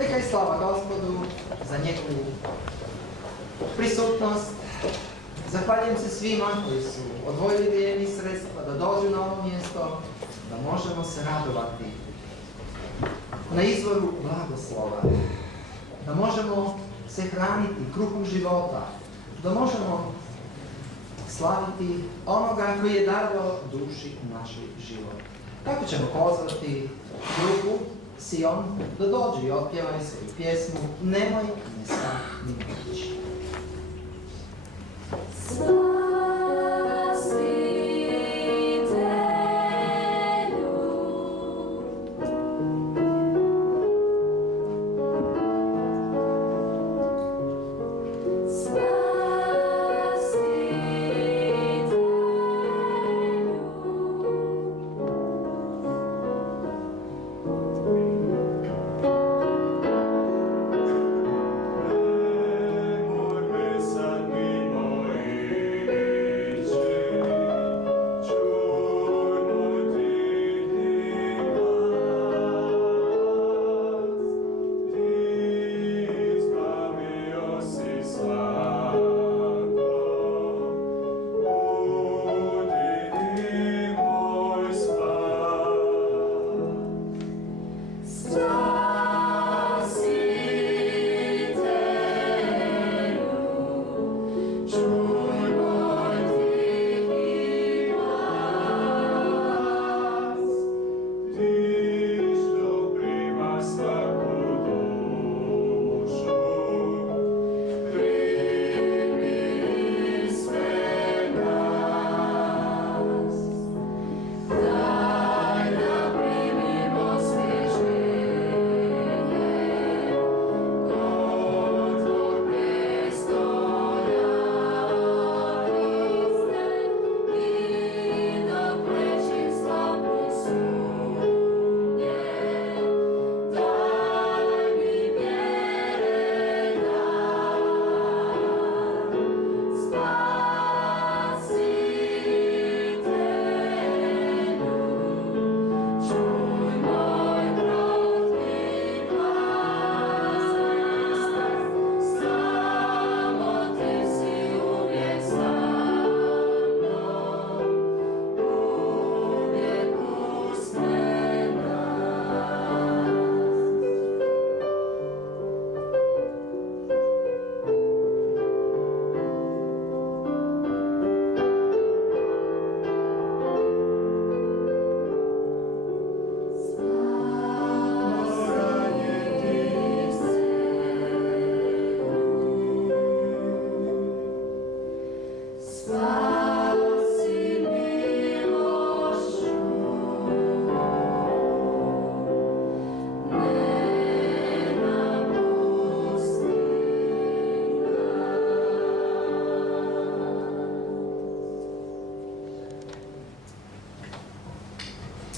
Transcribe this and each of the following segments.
Neka je slava Gospodu za njegovu prisutnost. Zahvaljujem se svima koji su odvojili vrijeme i sredstva da dođu na ovo mjesto, da možemo se radovati na izvoru blagoslova, da možemo se hraniti kruhom života, da možemo slaviti onoga koji je darovao duši u naš život. Tako ćemo pozvati grupu Sion da dođu i otpjevaju svoju pjesmu Nemoj me sam ni moći.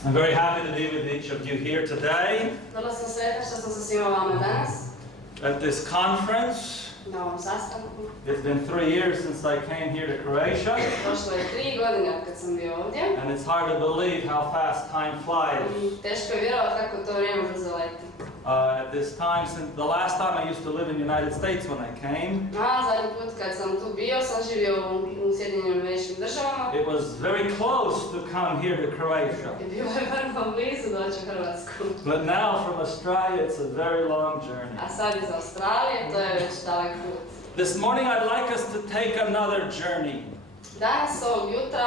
I'm very happy to be with each of you here today Vrlo sam sretna što sam sa svima vama danas at this conference. na ovom sastanku. It's been 3 years since I came here to Croatia, Prošlo je 3 godine od kad sam bio ovdje. and it's hard to believe how fast time flies. Teško je vjerovati kako to vrijeme brzo leti. At this time, since the last time I used to live in the United States when I came, Zadnji put kad sam tu bio, sam živio u Sjedinjenim Američkim Državama. it was very close to come here to Croatia. I bilo je vrlo blizu doći u Hrvatsku. But now from Australia, it's a very long journey. A sad iz Australije, to je već dalek put. This morning, I'd like us to take another journey. Danas, ovog jutra,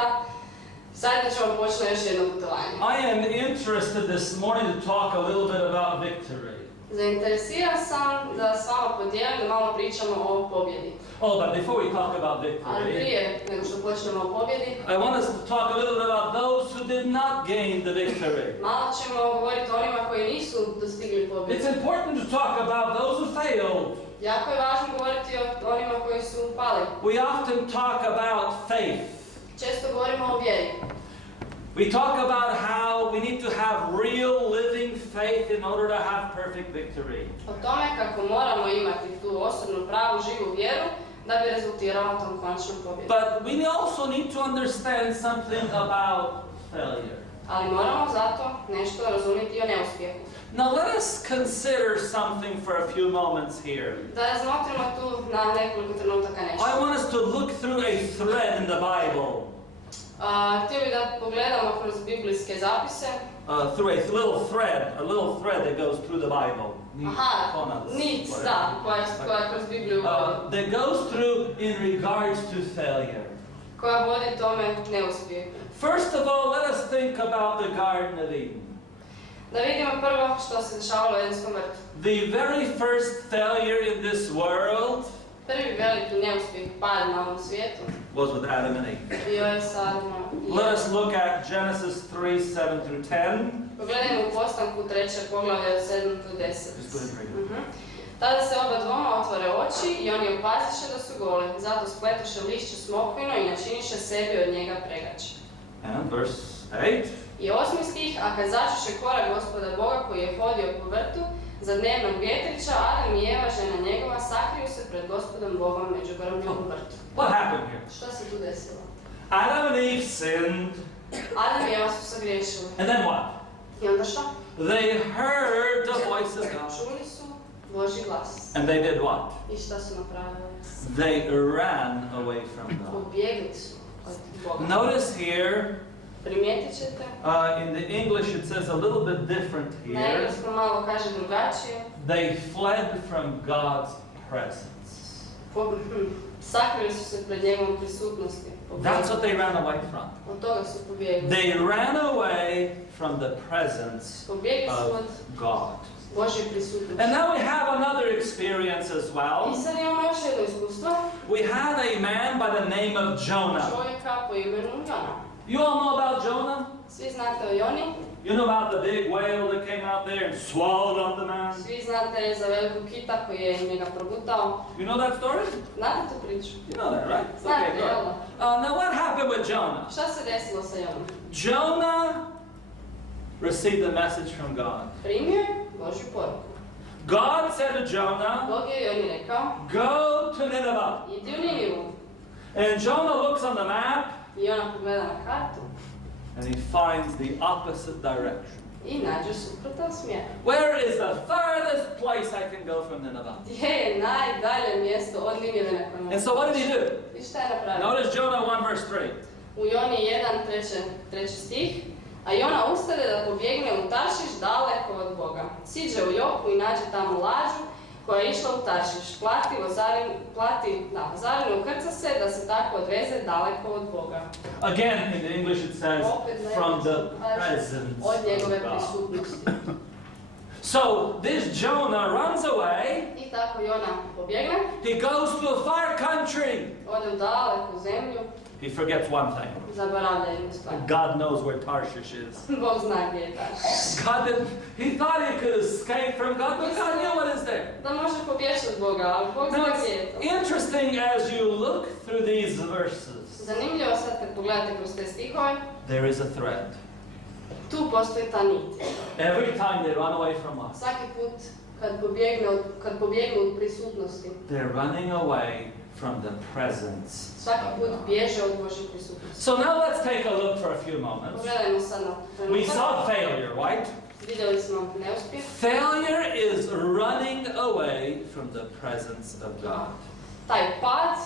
zajedno ćemo početi još jedno putovanje. I am interested this morning to talk a little bit about victory. Zainteresiran sam da s vama podijelim, da malo pričamo o pobjedi. Oh, but before we talk about Ali victory, prije nego što počnemo o pobjedi, I want us to talk a little bit about those who did not gain the victory. malo ćemo govoriti o onima koji nisu dostigli pobjedu. It's important to talk about those who failed. Jako je važno govoriti o onima koji su pali. We often talk about faith. Često govorimo o vjeri. We talk about how we need to have real living faith in order to have perfect victory. O tome kako moramo imati tu osobnu pravu živu vjeru da bi rezultirala tom konačnom pobjedom. But we also need to understand something about failure. Ali moramo zato nešto razumjeti o neuspjehu. Now let us consider something for a few moments here. Da razmotrimo tu na nekoliko trenutaka nešto. I want us to look through a thread in the Bible. Htio bih da pogledamo kroz biblijske zapise. Through a little thread that goes through the Bible. Aha, nit, da, koja kroz Bibliju vodi. That goes through in regards to failure. Koja vodi tome neuspjehu. First of all, let us think about the Garden of Eden. Da vidimo prvo što se dešavalo u Edenskom vrtu. The very first failure in this world Prvi veliki neuspjeh pad na ovom svijetu was with Adam and Eve. bio je sa Adamom i Let Evom. us look at Genesis 3:7 through 10. Pogledajmo u Postanku 3. poglavlje od 7 do 10. Just go ahead and read it. Tada se oba dvoma otvore oči i oni opaziše da su goli, zato spletoše lišće smokvino i načiniše sebi od njega pregače. And verse 8. I 8. stih, a kad začuše korak Gospoda Boga koji je hodio po vrtu, za dnevnog vjetrića, Adam i Eva, žena njegova, sakriju se pred Gospodom Bogom među grmljom u vrtu. What happened here? Što se tu desilo? Adam and Eve sinned. Adam i Eva su sagriješili. And then what? I onda što? They heard the voice of God. Čuli su Božji glas. And they did what? I šta su napravili? They ran away from God. Pobjegli su od Boga. Notice here, Primijetit ćete, in the English it says a little bit different na here. engleskom malo kaže drugačije. They fled from God's presence. Sakrili su se pred njegovom prisutnosti. That's what they ran away from. Od toga su pobjegli. They ran away from the presence Pobjegli su od of God. Božje prisutnosti. And now we have another experience as well. I sad imamo još jedno iskustvo. We had a man by the name of Jonah. Čovjeka po imenu Jona. You all know about Jonah? Svi znate o Joni. You know about the big whale that came out there and swallowed up the man? Svi znate za velikog kita koji je njega progutao. You know that story? Znate tu priču? You know that, right? Znate, Okay, jel good. da? Now what happened with Jonah? Šta se desilo sa Jonom? Jonah received a message from God. Primio je Božju poruku. God said to Jonah, Bog je Joni rekao, go to Nineveh. idi u Ninivu. And Jonah looks on the map I ona pogleda na kartu and he finds the opposite direction. i nađe suprotan smjer. Where is the farthest place I can go from Nineveh? Gdje je najdalje mjesto od Ninive na kojem And so what did he do? I šta je napravio? Notice Jonah 1 verse 3. U Joni 1, treći stih. A Jona ustade da pobjegne u Taršiš daleko od Boga. Siđe u Jopu i nađe tamo lađu koja je išla u Taršiš. Vozarinu ukrca se da se tako odveze daleko od Boga. Again, in the English it says, Opet na from the engleskom kaže, presence od njegove of God. prisutnosti. So this Jonah runs away. I tako Jona pobjegne, He goes to a far country. ode u daleku zemlju, He forgets one thing. zaboravlja jednu stvar. God knows where Tarshish is. Bog zna gdje je Taršiš. God didn't, he thought he could escape from God, but God knew what is there. Da može pobjeći od Boga, ali Bog zna Now gdje je to. it's interesting as you look through these verses, Zanimljivo sad kad pogledate kroz te stihove, there is a thread. tu postoji ta nit. Every time they run away from us, Svaki put kad pobjegnu od prisutnosti, they're running away from the presence svaki of put God. bježe od Božje prisutnosti. So now let's take a look for a few moments. Pogledajmo sad na We trenutak. saw failure, right? Vidjeli smo neuspjeh. Failure is running away from the presence of God. Taj pad,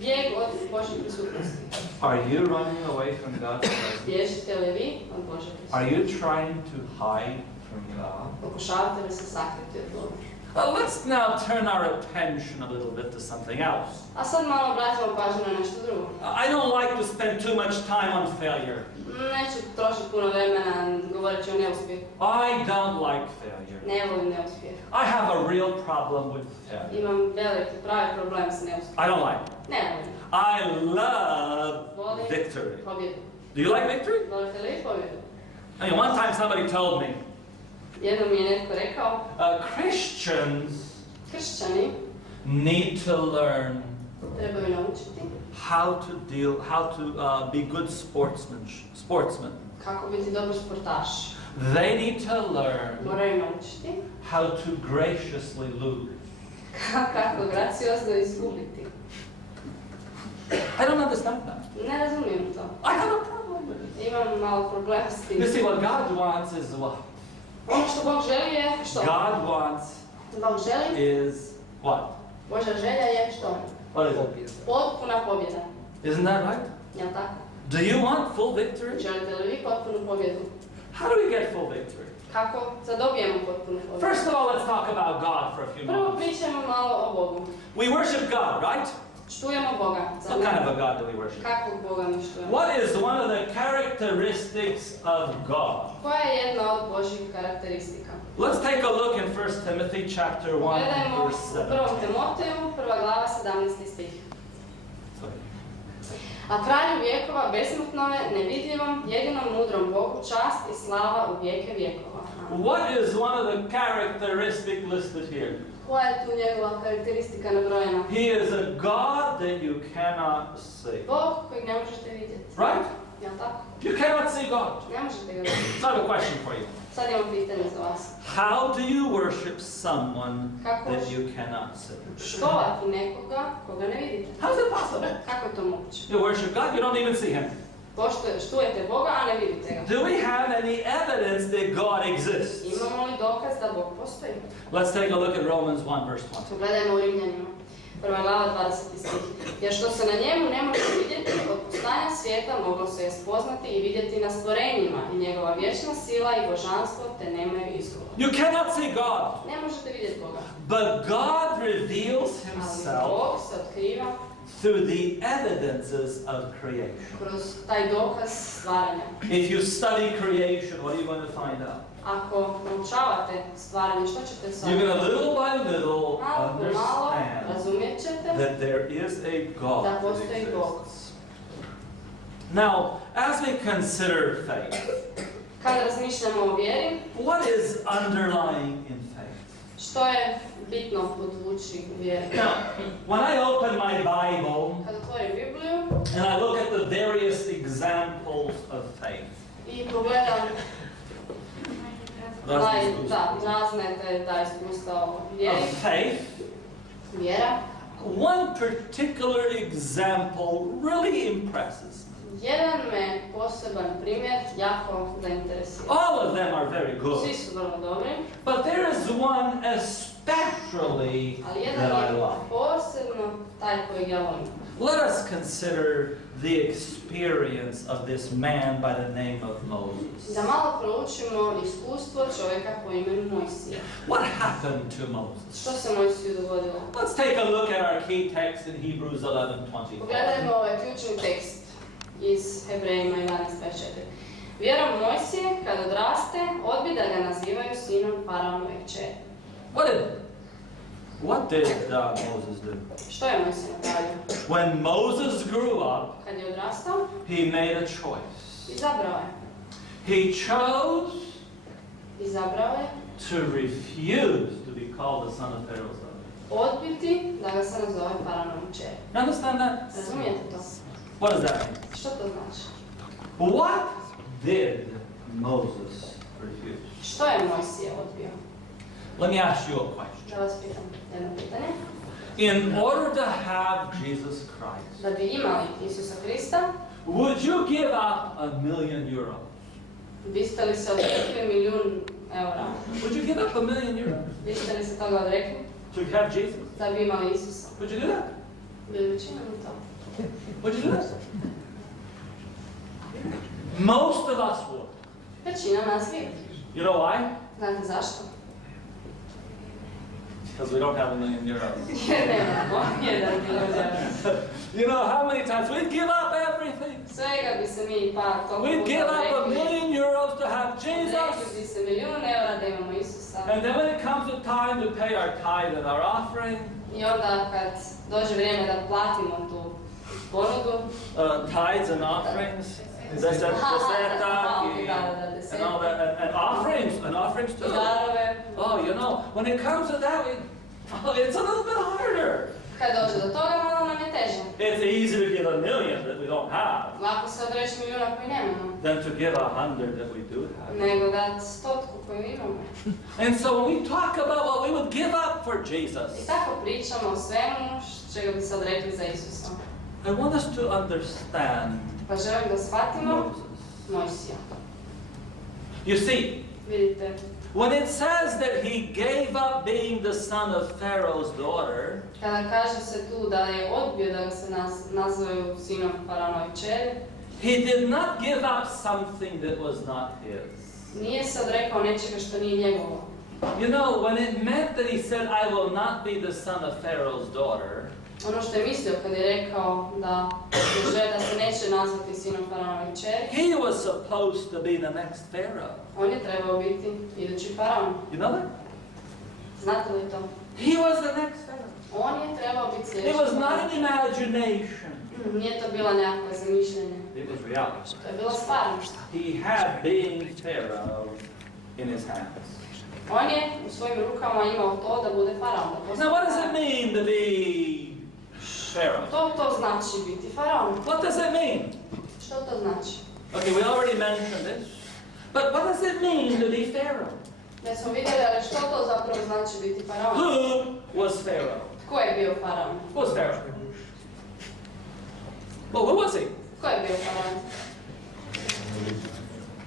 bijeg od Božje prisutnosti. Are you running away from God's presence? Bježite li vi od Božje Are prisutnosti? you trying to hide from God? Pokušavate li se sakriti od Boga? Let's now turn our attention a little bit to something else. A sad malo obratimo pažnju na nešto drugo. I don't like to spend too much time on failure. Neću trošiti puno vremena govoreći o neuspjehu. I don't like failure. Ne volim neuspjeh. I have a real problem with failure. Imam veliki pravi problem s neuspjehom. I don't like it. Ne volim. I love Volim victory. pobjedu. Do you like victory? Volite li vi pobjedu? I mean, one time somebody told me, Jednom mi je netko rekao, Christians kršćani need to learn trebaju naučiti how to be good sportsmen. kako biti dobar sportaš. They need to learn Moraju naučiti how to graciously lose. kako graciozno izgubiti. I don't understand that. Ne razumijem to. I have a problem with it. Imam malo problem s tim. You see, what God wants is what? Ono što Bog želi je što? God wants Bog želi, is what? Božja želja je što? What is it? Pobjeda. Potpuna pobjeda. Isn't that right? Jel tako? Do you want full victory? Želite li vi potpunu pobjedu? How do we get full victory? Kako da dobijemo potpunu pobjedu? First of all, let's talk about God for a few Prvo moments. pričamo malo o Bogu. We worship God, right? Štujemo Boga. What kind of a God do we worship? Kakvog Boga mi štujemo? What is one of the characteristics of God? Koja je jedna od Božjih karakteristika? Let's take a look in 1 Timothy chapter 1, Gledajmo verse u 1. 7. Timoteju, 1. glava, 17. stih. A kralju vjekova, besmrtnome, nevidljivom, jedinom mudrom Bogu, čast i slava u vijeke vjekova. Amen. What is one of the characteristics listed here? Koja je tu njegova karakteristika nabrojena? He is a God that you cannot see. Bog kojeg ne možete vidjeti. Right? Jel tako? You cannot see God. Ne možete ga vidjeti. So I have a question for you. Sad imam pitanje za vas. How do you worship someone Kako that you cannot see? štovati nekoga koga ne vidite? How is it possible? Kako je to moguće? You worship God, you don't even see Him. Štujete Boga, a ne vidite ga. Do we have any evidence that God exists? Imamo li dokaz da Bog postoji? Let's take a look at Romans 1, verse 20. Pogledajmo u Rimljanima. 1. glava 20. stih. Jer što se na njemu ne može vidjeti, od postanja svijeta moglo se je spoznati i vidjeti na stvorenjima i njegova vječna sila i božanstvo te nemaju izgovora. You cannot see God, Ne možete vidjeti Boga, but God reveals ali Himself Bog se otkriva through the evidences of creation. kroz taj dokaz stvaranja. If you study creation, what are you going to find out? Ako naučavate stvaranje, što ćete sad? You're going to little by little Malo po malo understand razumjet ćete that there is a God da that postoji Bog. exists. Now, as we consider faith, Kad razmišljamo o vjeri, what is underlying in faith? što je bitno podvući u vjeri? Now, when I open my Bible Kad otvorim Bibliju and I look at the various examples of faith, i pogledam razne iskustva. razne ta iskustva o vjeri, of faith, vjera, one particular example really impresses me. jedan me poseban primjer jako zainteresira. All of them are very good, Svi su vrlo dobri, but there is one especially ali that jedan I je like. posebno taj kojeg ja volim. Let us consider the experience of this man by the name of Moses. Da malo proučimo iskustvo čovjeka po imenu Mojsija. What happened to Moses? Što se Mojsiju dogodilo? Let's take a look at our key text in Hebrews 11:24. Pogledajmo ovaj ključni tekst iz Hebrejima 11:24. Vjerom Mojsije, kad odraste, odbi da ga nazivaju sinom faraonove kćeri. What did Moses do? Što je Mojsije napravio? When Moses grew up, Kad je odrastao, he made a choice. izabrao je. He chose Izabrao je to refuse to be called the son of Pharaoh's daughter. odbiti da ga se nazove faraonovom kćeri. You understand that? Razumijete to? What does that mean? Što to znači? What did Moses refuse? Što je Mojsije odbio? Let me ask you a question. Da vas pitam jedno pitanje. In order to have Jesus Christ, Da bi imali Isusa Krista, would you give up €1,000,000? biste li se odrekli €1.000.000? Would you give up €1,000,000 Biste li se toga odrekli to have Jesus? da bi imali Isusa? Would you do that? Bi li učinili to? Would you do that? Most of us would. Većina nas bi. You know why? Znate zašto? Because we don't have €1,000,000. Jer nemamo €1.000.000. You know how many times we'd give up everything? Svega bi se mi toliko We'd give up odrekli. €1,000,000 to have Odrekli Jesus. bi se €1.000.000 da imamo Isusa. And then when it comes to time to pay our tithe and our offering, I onda kad dođe vrijeme da platimo tu ponudu, tithes and offerings, desetak and all that, and offerings i too. darove, Oh, you know, when it comes to that, it's a little bit harder. kad dođe do toga malo nam je teže. It's easy to give $1,000,000 that we don't have Lako se odreći milijuna koji nemamo, than to give 100 that we do have. nego dat 100 koju imamo. And so when we talk about what we would give up for I Jesus, tako pričamo o svemu čega bi se odrekli za Isusa. I want us to understand Pa želim da shvatimo Moses. Mojsija. You see, Vidite, When it says that he gave up being the son of Pharaoh's daughter, Kada kaže se tu da je odbio da ga se nazivaju sinom faraonove kćeri, he did not give up something that was not his. nije se odrekao nečega što nije njegovo. You know, when it meant that he said, I will not be the son of Pharaoh's daughter, Ono što je mislio kad je rekao da se neće nazvati sinom faraonove kćeri, he was supposed to be the next Pharaoh. on je trebao biti idući faraon. You know that? Znate li to? He was the next Pharaoh. On je trebao biti It sljedeći was not faraon. an imagination. Nije to bila nekakva zamišljenje. It was reality. To je bila stvarnost. He had being Pharaoh in his hands. On je u svojim rukama imao to da bude faraon. Da postane Now, what does it faraon. mean to be Pharaoh? To znači biti faraon. What does it mean? Što to znači? Okay, we already mentioned this. But what does it mean to be Pharaoh? Da smo vidjeli, ali što to zapravo znači biti faraon? Who was Pharaoh? Tko je bio faraon? Who was Pharaoh? Well, who was he? Tko je bio faraon?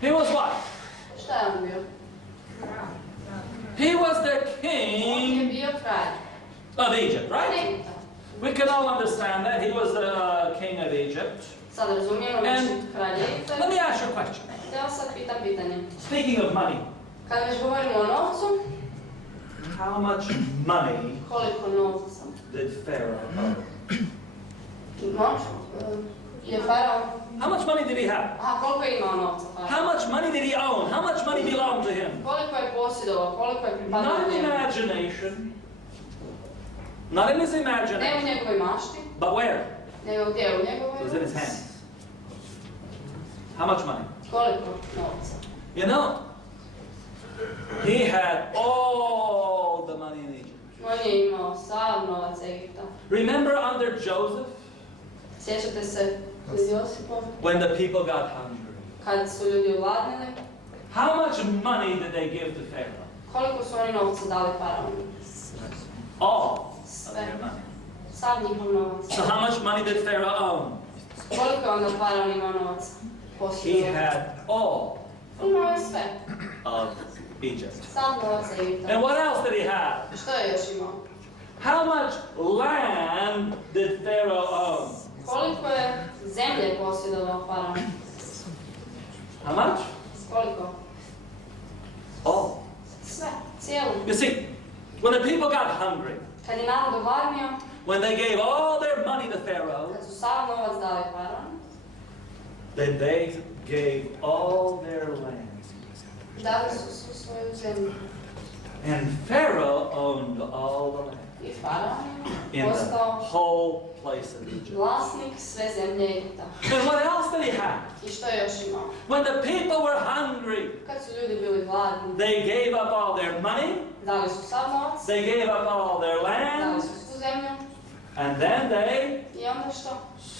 He was what? Šta je on bio? He was the On je king bio kralj. of Egypt, right? Egipta. We can all understand that. He was the king of Egypt. Sad razumijemo, znači kralj Egipta. Let me ask you a question. Ja sad pitam pitanje. Speaking of money, Kad već govorimo o novcu, how much money koliko novca sam? did Pharaoh owe? Je faraon. How much money did he have? Aha, koliko je imao novca faraon? How much money did he own? How much money belonged to him? Koliko je posjedovao, koliko je pripadalo Not in njemu? imagination. Not in his Ne u imagination. njegovoj mašti, But where? nego gdje u It njegovoj was in his ruci. hands. How much money? Koliko novca? You know, he had all the money in Egypt. On je imao sav novac Egipta. Remember under Joseph, Sjećate se s Josipom, when the people got hungry? kad su ljudi ugladnili, How much money did they give to Pharaoh? koliko su oni novca dali faraonu? All of Sve. their money. Sav njihov novac. So how much money did Pharaoh own? Koliko je onda faraon imao novac? He Posjedovao. had all Imao je sve. of Egypt. Sav novac Egipta. And what else did he have? Što je još imao? How much land did Pharaoh own? Koliko je zemlje posjedovao faraon? How much? Koliko? All. Sve. Cijelu. You see, when the people got hungry, Kad je narod ogladnio, when they gave all their money to Pharaoh, kad su sav novac dali faraonu, then they gave all their land. dali su svu svoju zemlju. And Pharaoh owned all the land I faraon in je the postao whole place of Egypt. vlasnik sve zemlje Egipta. And what else did he have? I što je još imao? When the people were hungry, Kad su ljudi bili gladni, they gave up all their money, dali su sav novac, they gave up all their dali land, su svu zemlju and then they i onda što?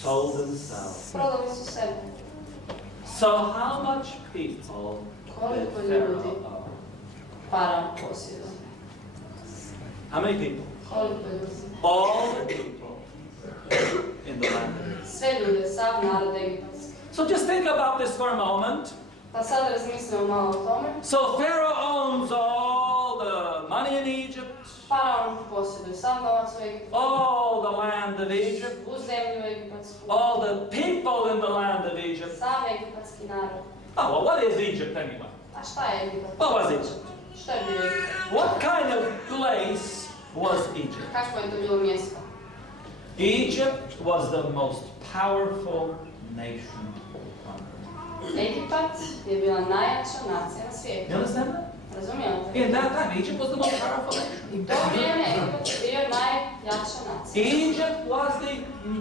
sold themselves. Prodali su sebe. So how much people Koliko did ljudi Pharaoh own? faraon posjedovao? How many people? Koliko ljudi? All the people in the land of Egypt. Sve ljude, sav narod egipatski. So just think about this for a moment. Pa sad razmislimo malo o tome. So Pharaoh owns all the money in Egypt, Faraon posjeduje sav novac u Egiptu, all the land of Egypt, u zemlju egipatsku, all the people in the land of Egypt. sav egipatski narod. Oh, well, what is Egypt anyway? A šta je Egipat? What was Egypt? Šta je bio Egipat? What kind of place was Egypt? Kakvo je to bilo mjesto? Egypt was the most powerful nation on earth. Egipat je bila najjača nacija na svijetu. You understand that? Razumijete? In that time, Egypt was the most powerful nation. I to vrijeme Egipat je bio najjača nacija. Egypt was the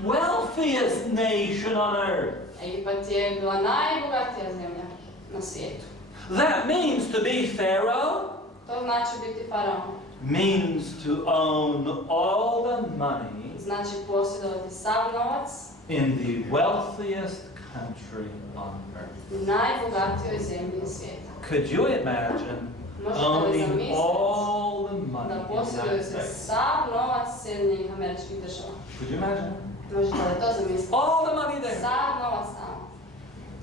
wealthiest nation on earth. Egipat je bila najbogatija zemlja na svijetu. That means to be Pharaoh To znači biti faraon. means to own all the money Znači posjedovati sav novac in the wealthiest country on earth. u najbogatijoj zemlji na svijetu. Could you imagine Možete li owning zamisliti all the money da in the posjeduje United se States? sav novac Sjedinjenih Američkih Država? Could you imagine? Možete li to zamisliti? All the money there Sav novac tamo.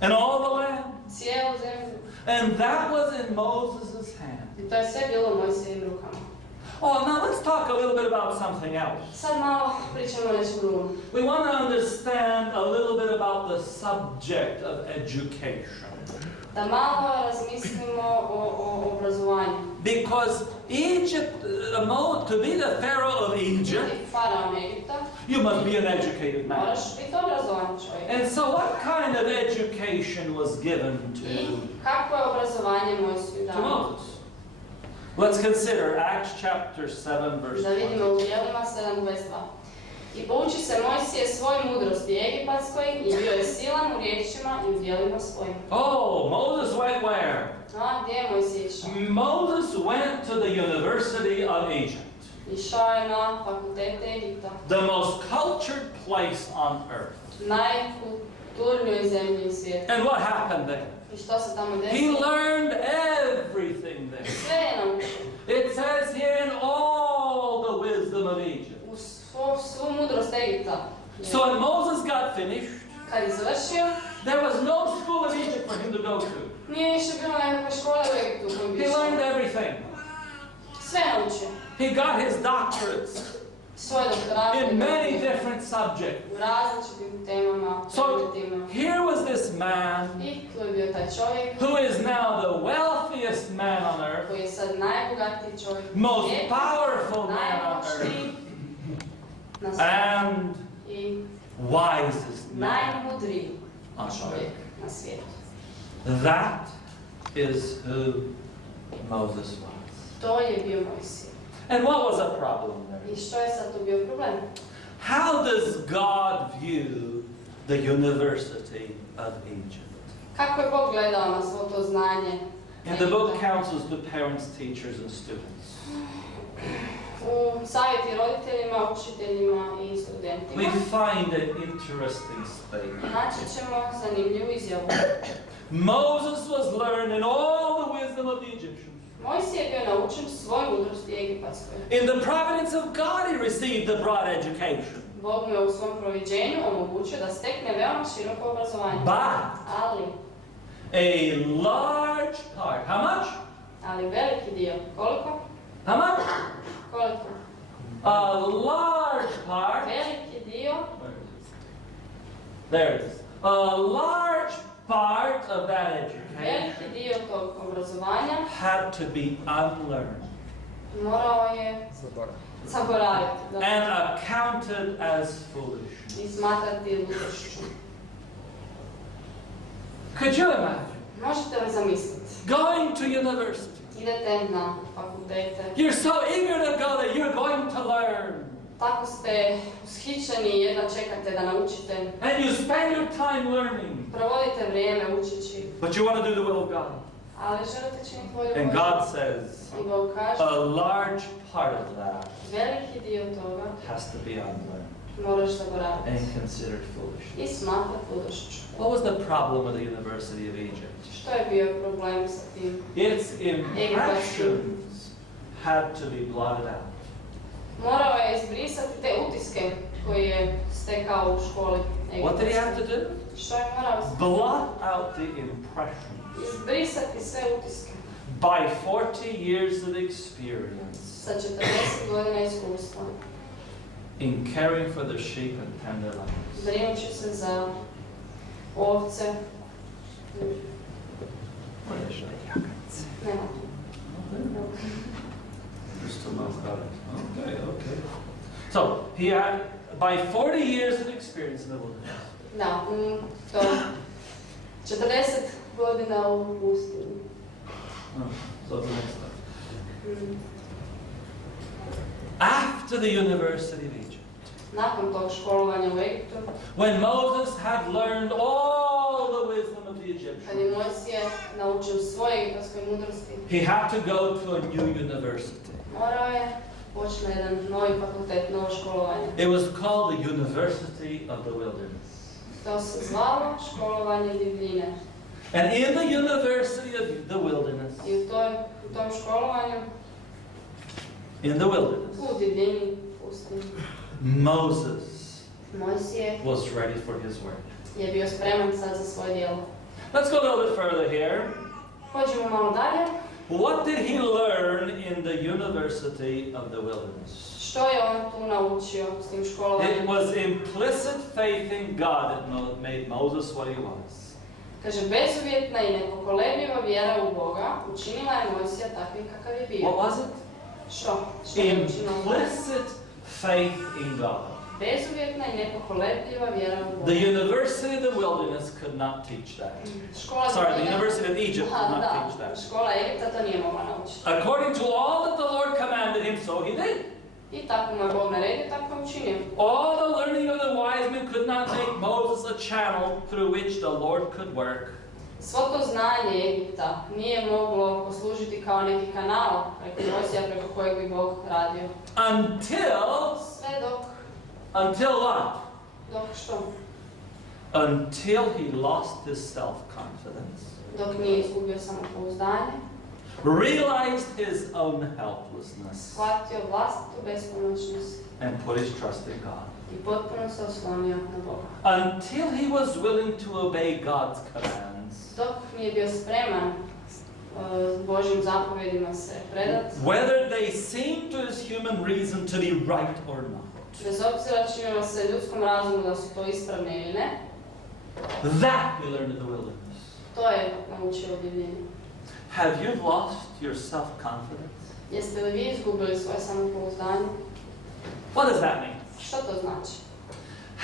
and all the land. Cijelu zemlju. And that was in Moses' hand. I to je sve bilo u Mojsijevim rukama. Oh, now let's talk a little bit about something else. Sad malo pričamo o nečem drugom. We want to understand a little bit about the subject of education. Da malo razmislimo o obrazovanju. Because Egypt, to be the Pharaoh of Egypt, Biti faraon Egipta, you must be an educated man. moraš biti obrazovan čovjek. And so what kind of education was given I to kakvo je obrazovanje Mojsiju dano? Moses? Let's consider Acts chapter 7, verse Da 1. vidimo u Djelima 7:22. I pouči se Mojsije svoj mudrosti egipatskoj i bio je silan u riječima i u djelima svojim. Oh, Moses went where? A gdje je Mojsije išao? Moses went to the University of Egypt, Išao je na fakultete Egipta. the most cultured place on earth. Najkulturnijoj zemlji u svijetu. And what happened there? I što se tamo He desilo? learned everything there. Sve je naučio. It says here in all the wisdom of Egypt. U svu mudrost Egipta. So when Moses got finished, Kad je završio, there was no school in Egypt for him to go to. nije više bilo nekakve škole u Egiptu u kojoj bi He išao. learned everything. Sve je naučio. He got his doctorates Svoje doktorate. in many different subjects. U različitim temama, So predmetima. here was this man I tu je bio taj čovjek who is now the wealthiest man on earth, koji je sad najbogatiji čovjek na most svijetu, powerful man on earth, najmoćniji na svijetu and i wisest man najmudriji on čovjek earth. na svijetu. That is who Moses was. To je bio Mojsije. And what was a problem there? I što je sad tu bio problem? How does God view the University of Egypt? Kako je Bog gledao na svo to znanje? And the book counsels to parents, teachers, and students. U savjeti roditeljima, učiteljima i We studentima find an interesting statement. naći ćemo zanimljivu izjavu. Moses was learned in all the wisdom of the Egyptians. Mojsije je bio naučen svoj mudrosti egipatskoj. In the providence of God, he received a broad education. Bog mu je u svom proviđenju omogućio da stekne veoma široko obrazovanje. But Ali a large part, how much? ali veliki dio. Koliko? How much? Koliko? A large part. Veliki dio, There it is. A large part of that education veliki dio tog obrazovanja had to be unlearned morao je zaboraviti da, and accounted as foolish. i smatrati ludošću. Could you imagine Možete li zamisliti? going to university? Idete na fakultete, You're so eager to go that you're going to learn. tako ste ushićeni i jedva čekate da naučite. And you spend your time learning. Provodite vrijeme učeći, But you want to do the will of God. ali želite činiti volju And Božju. God says I Bog kaže, a large part of that veliki dio toga has to be unlearned moraš zaboraviti and considered foolish. i smatrati ludošću. What was the problem with the University of Egypt? Što je bio problem sa tim? Its impressions had to be blotted out. Morao je izbrisati te utiske koje je stekao u školi. What did he have to do? Što je morao Blot out the impressions. izbrisati sve utiske By 40 years of experience sa 40 godina iskustva, in caring for the sheep and tender lambs. brinući se za ovce. Nema tu. You're still not got it. Okay, okay. So he had by 40 years of experience in the wilderness. Da, to 40 godina u pustini. So the next one. Mm. After the University of Egypt, Nakon tog školovanja u Egiptu, when Moses had learned all the wisdom of the kad je Egyptians, Mojsije naučio svoje egipatskoj mudrosti, he had to go to a new university. morao je poći na jedan novi fakultet, novo školovanje. It was called the University of the Wilderness. To se zvalo školovanje divljine. And in the University of the Wilderness, I u tom školovanju, in the wilderness, u divljini, pustini, Moses Mojsije was ready for his work. je bio spreman sad za svoje djelo. Let's go a little bit further here. Pođemo malo dalje. What did he learn in the University of the Wilderness? Što je on tu naučio s tim školovanjem? It was implicit faith in God that made Moses what he was. Kaže, bezuvjetna i nepokolebljiva vjera u Boga učinila je Mojsija takvim kakav je bio. What was it? Što je učinila? Implicit faith in God. Bezuvjetna i nepokolebljiva vjera u Boga. The University of the Wilderness could not teach that. Sorry, the University of Egypt could not teach that. Škola Egipta to nije mogla naučiti. According to all that the Lord commanded him, so he did. I tako mu je Bog naredio, tako je učinio. All the learning of the wise men could not make Moses a channel through which the Lord could work. Svo to znanje Egipta nije moglo poslužiti kao neki kanal preko Mojsija preko kojeg bi Bog radio. Sve dok Until what? Dok što? Until he lost his self-confidence. Dok nije izgubio samopouzdanje. Realized his own helplessness. Shvatio vlastitu bespomoćnost. And put his trust in God. I potpuno se oslonio na Boga. Until he was willing to obey God's commands. Dok nije bio spreman Božjim zapovjedima se predati. Whether they seem to his human reason to be right or not. Bez obzira činilo se ljudskom razumu da su to ispravne ili ne. That we learned in the wilderness. To je naučio u divljenju. Have you lost your self-confidence? Jeste li vi izgubili svoje samopouzdanje? What does that mean? Što to znači?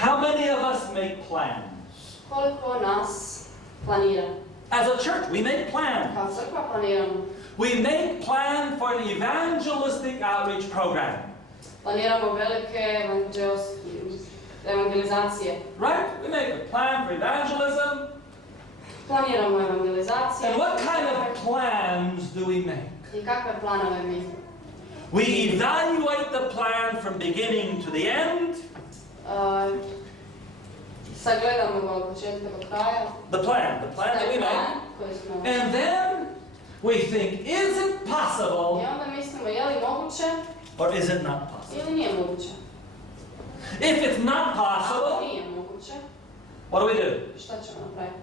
How many of us make plans? Koliko nas planira? As a church, we make plans. Kao crkva planiramo. We make plan for an evangelistic outreach program. Planiramo velike evangelizacije. Right? We make a plan for evangelism. Planiramo evangelizacije. And what kind of plans do we make? I kakve planove mi? We evaluate the plan from beginning to the end. Sagledamo ga od početka do kraja. The plan that we make. And then we think, is it possible? I onda mislimo, je li moguće? Or is it not possible? Ili nije moguće? If it's not Ako possible, nije moguće, what do we do? šta ćemo napraviti?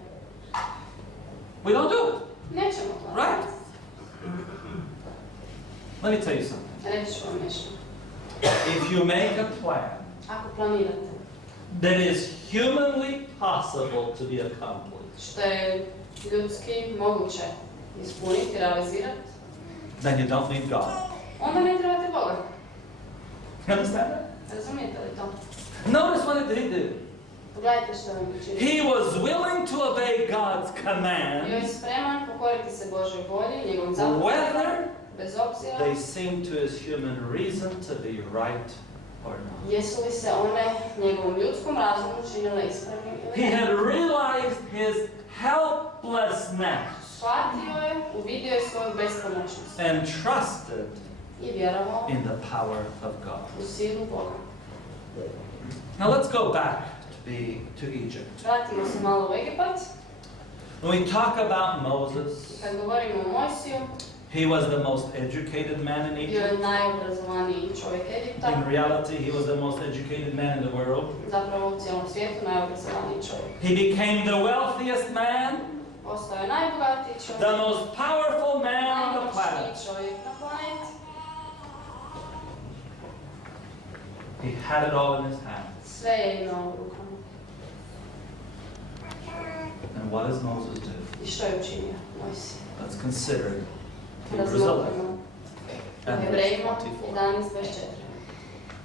We don't do it. Nećemo to Right? napraviti. Let me tell you something. Reći ću vam nešto. If you make a plan Ako planirate that is humanly possible to be accomplished, što je ljudski moguće ispuniti, realizirati, then you don't need God. onda ne trebate Boga. You understand that? Razumijete li to? Notice what did he do? Pogledajte što vam učiniti. He was willing to obey God's Bio command, je spreman pokoriti se Božoj volji, njegovom zapovjedima, whether bez obzira they seem to his human reason to be right or not. jesu li se one njegovom ljudskom razumu činile ispravnim ili He ne. had realized his helplessness Shvatio je, uvidio je svoju bespomoćnost and trusted i vjerovao in the power of God. u silu Boga. Now let's go back to Egypt. Vratimo se malo u Egipat. When we talk about Moses, Kad govorimo o Mojsiju, he was the most educated man in bio je Egypt. najobrazovaniji čovjek Egipta. In reality, he was the most educated man in the world. Zapravo u cijelom svijetu najobrazovaniji čovjek. He became the wealthiest man, Postao je najbogatiji čovjek, the most powerful man on the planet. najmoćniji čovjek na planeti. He had it all in his hands. Sve je imao u rukama. And what does Moses do? I što je učinio Mojsije? Let's consider Hebrews 11 Razmotrimo and verse Hebrejima 24. 11:24.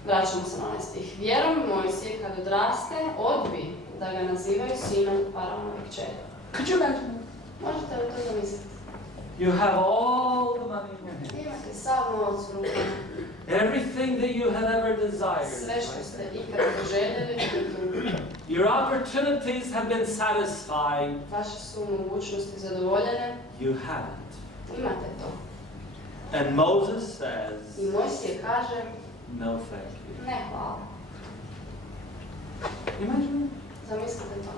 Vraćamo se na onaj stih. Vjerom Mojsije kad odraste, odbi da ga nazivaju sinom faraonovih kćeri. Could you imagine? Možete li to zamisliti? You have all the money in your hand. Imate sav novac u rukama. Everything that you have ever desired. Sve što ste ikad poželjeli, Your opportunities have been satisfied. vaše su mogućnosti zadovoljene. You have it. Imate to. And Moses says, I Mojsije kaže, no thank you. ne hvala. Imagine. Zamislite to.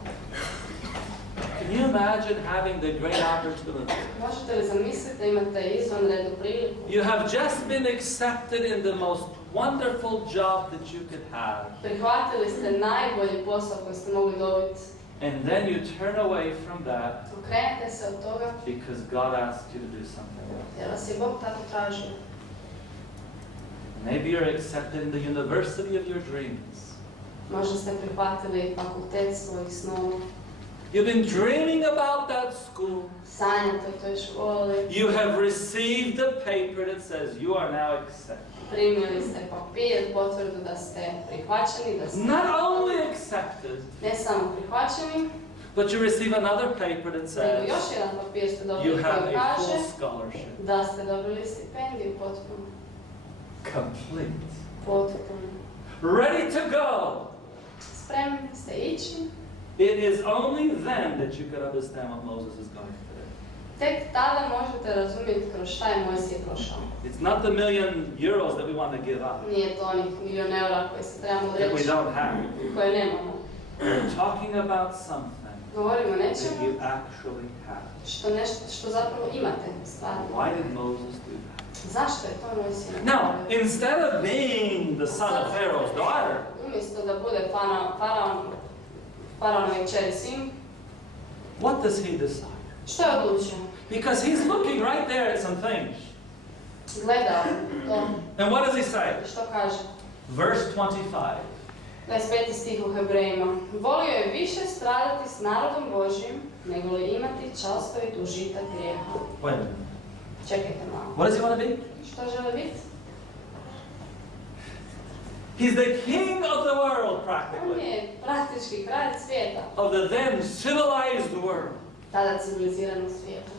Can you imagine having the great opportunity? Možete li zamisliti da imate izvanrednu priliku? You have just been accepted in the most wonderful job that you could have. Prihvatili ste najbolji posao koji ste mogli dobiti. And then you turn away from that Okrenete se od toga because God asked you to do something else. jer vas je Bog tako tražio. Maybe you're accepting the university of your dreams. Možda ste prihvatili fakultet svojih snova. You've been dreaming about that school. Sanjate o toj školi. You have received a paper that says you are now accepted. Primili ste papir, potvrdu da ste prihvaćeni, da ste Not only accepted, ne samo prihvaćeni, but you receive another paper that nego says još jedan papir ste you dobili have koji a kaže full scholarship. da ste dobili stipendiju potpuno. Complete. Potpuno. Ready to go. Spremni ste ići. It is only then that you can understand what Moses is going through. Tek tada možete razumjeti kroz šta je Mojsije prošao. It's not the €1,000,000 that we want to give up, Nije to onih milijun eura koje se trebamo that we odreći, don't have. koje nemamo. We're talking about something Govorimo o that nečemu you actually have. što zapravo imate stvarno. Why did Moses do that? Zašto je to Mojsije Now, napravio? instead of being the son of Pharaoh's daughter, Umjesto da bude faraonove kćeri sin, what does he decide? što je odlučio? Because he's looking right there at some things. Gledao to. And what does he say? Što kaže? Verse 25. 25. stih u Hebrejima. Volio je više stradati s narodom Božjim, nego li imati častovit užitak grijeha. Wait a minute. Čekajte malo. What does he want to be? Što želi biti? He's the king of the world, On practically. je praktički kralj svijeta. Of the then civilized world. Tada civiliziranog svijeta.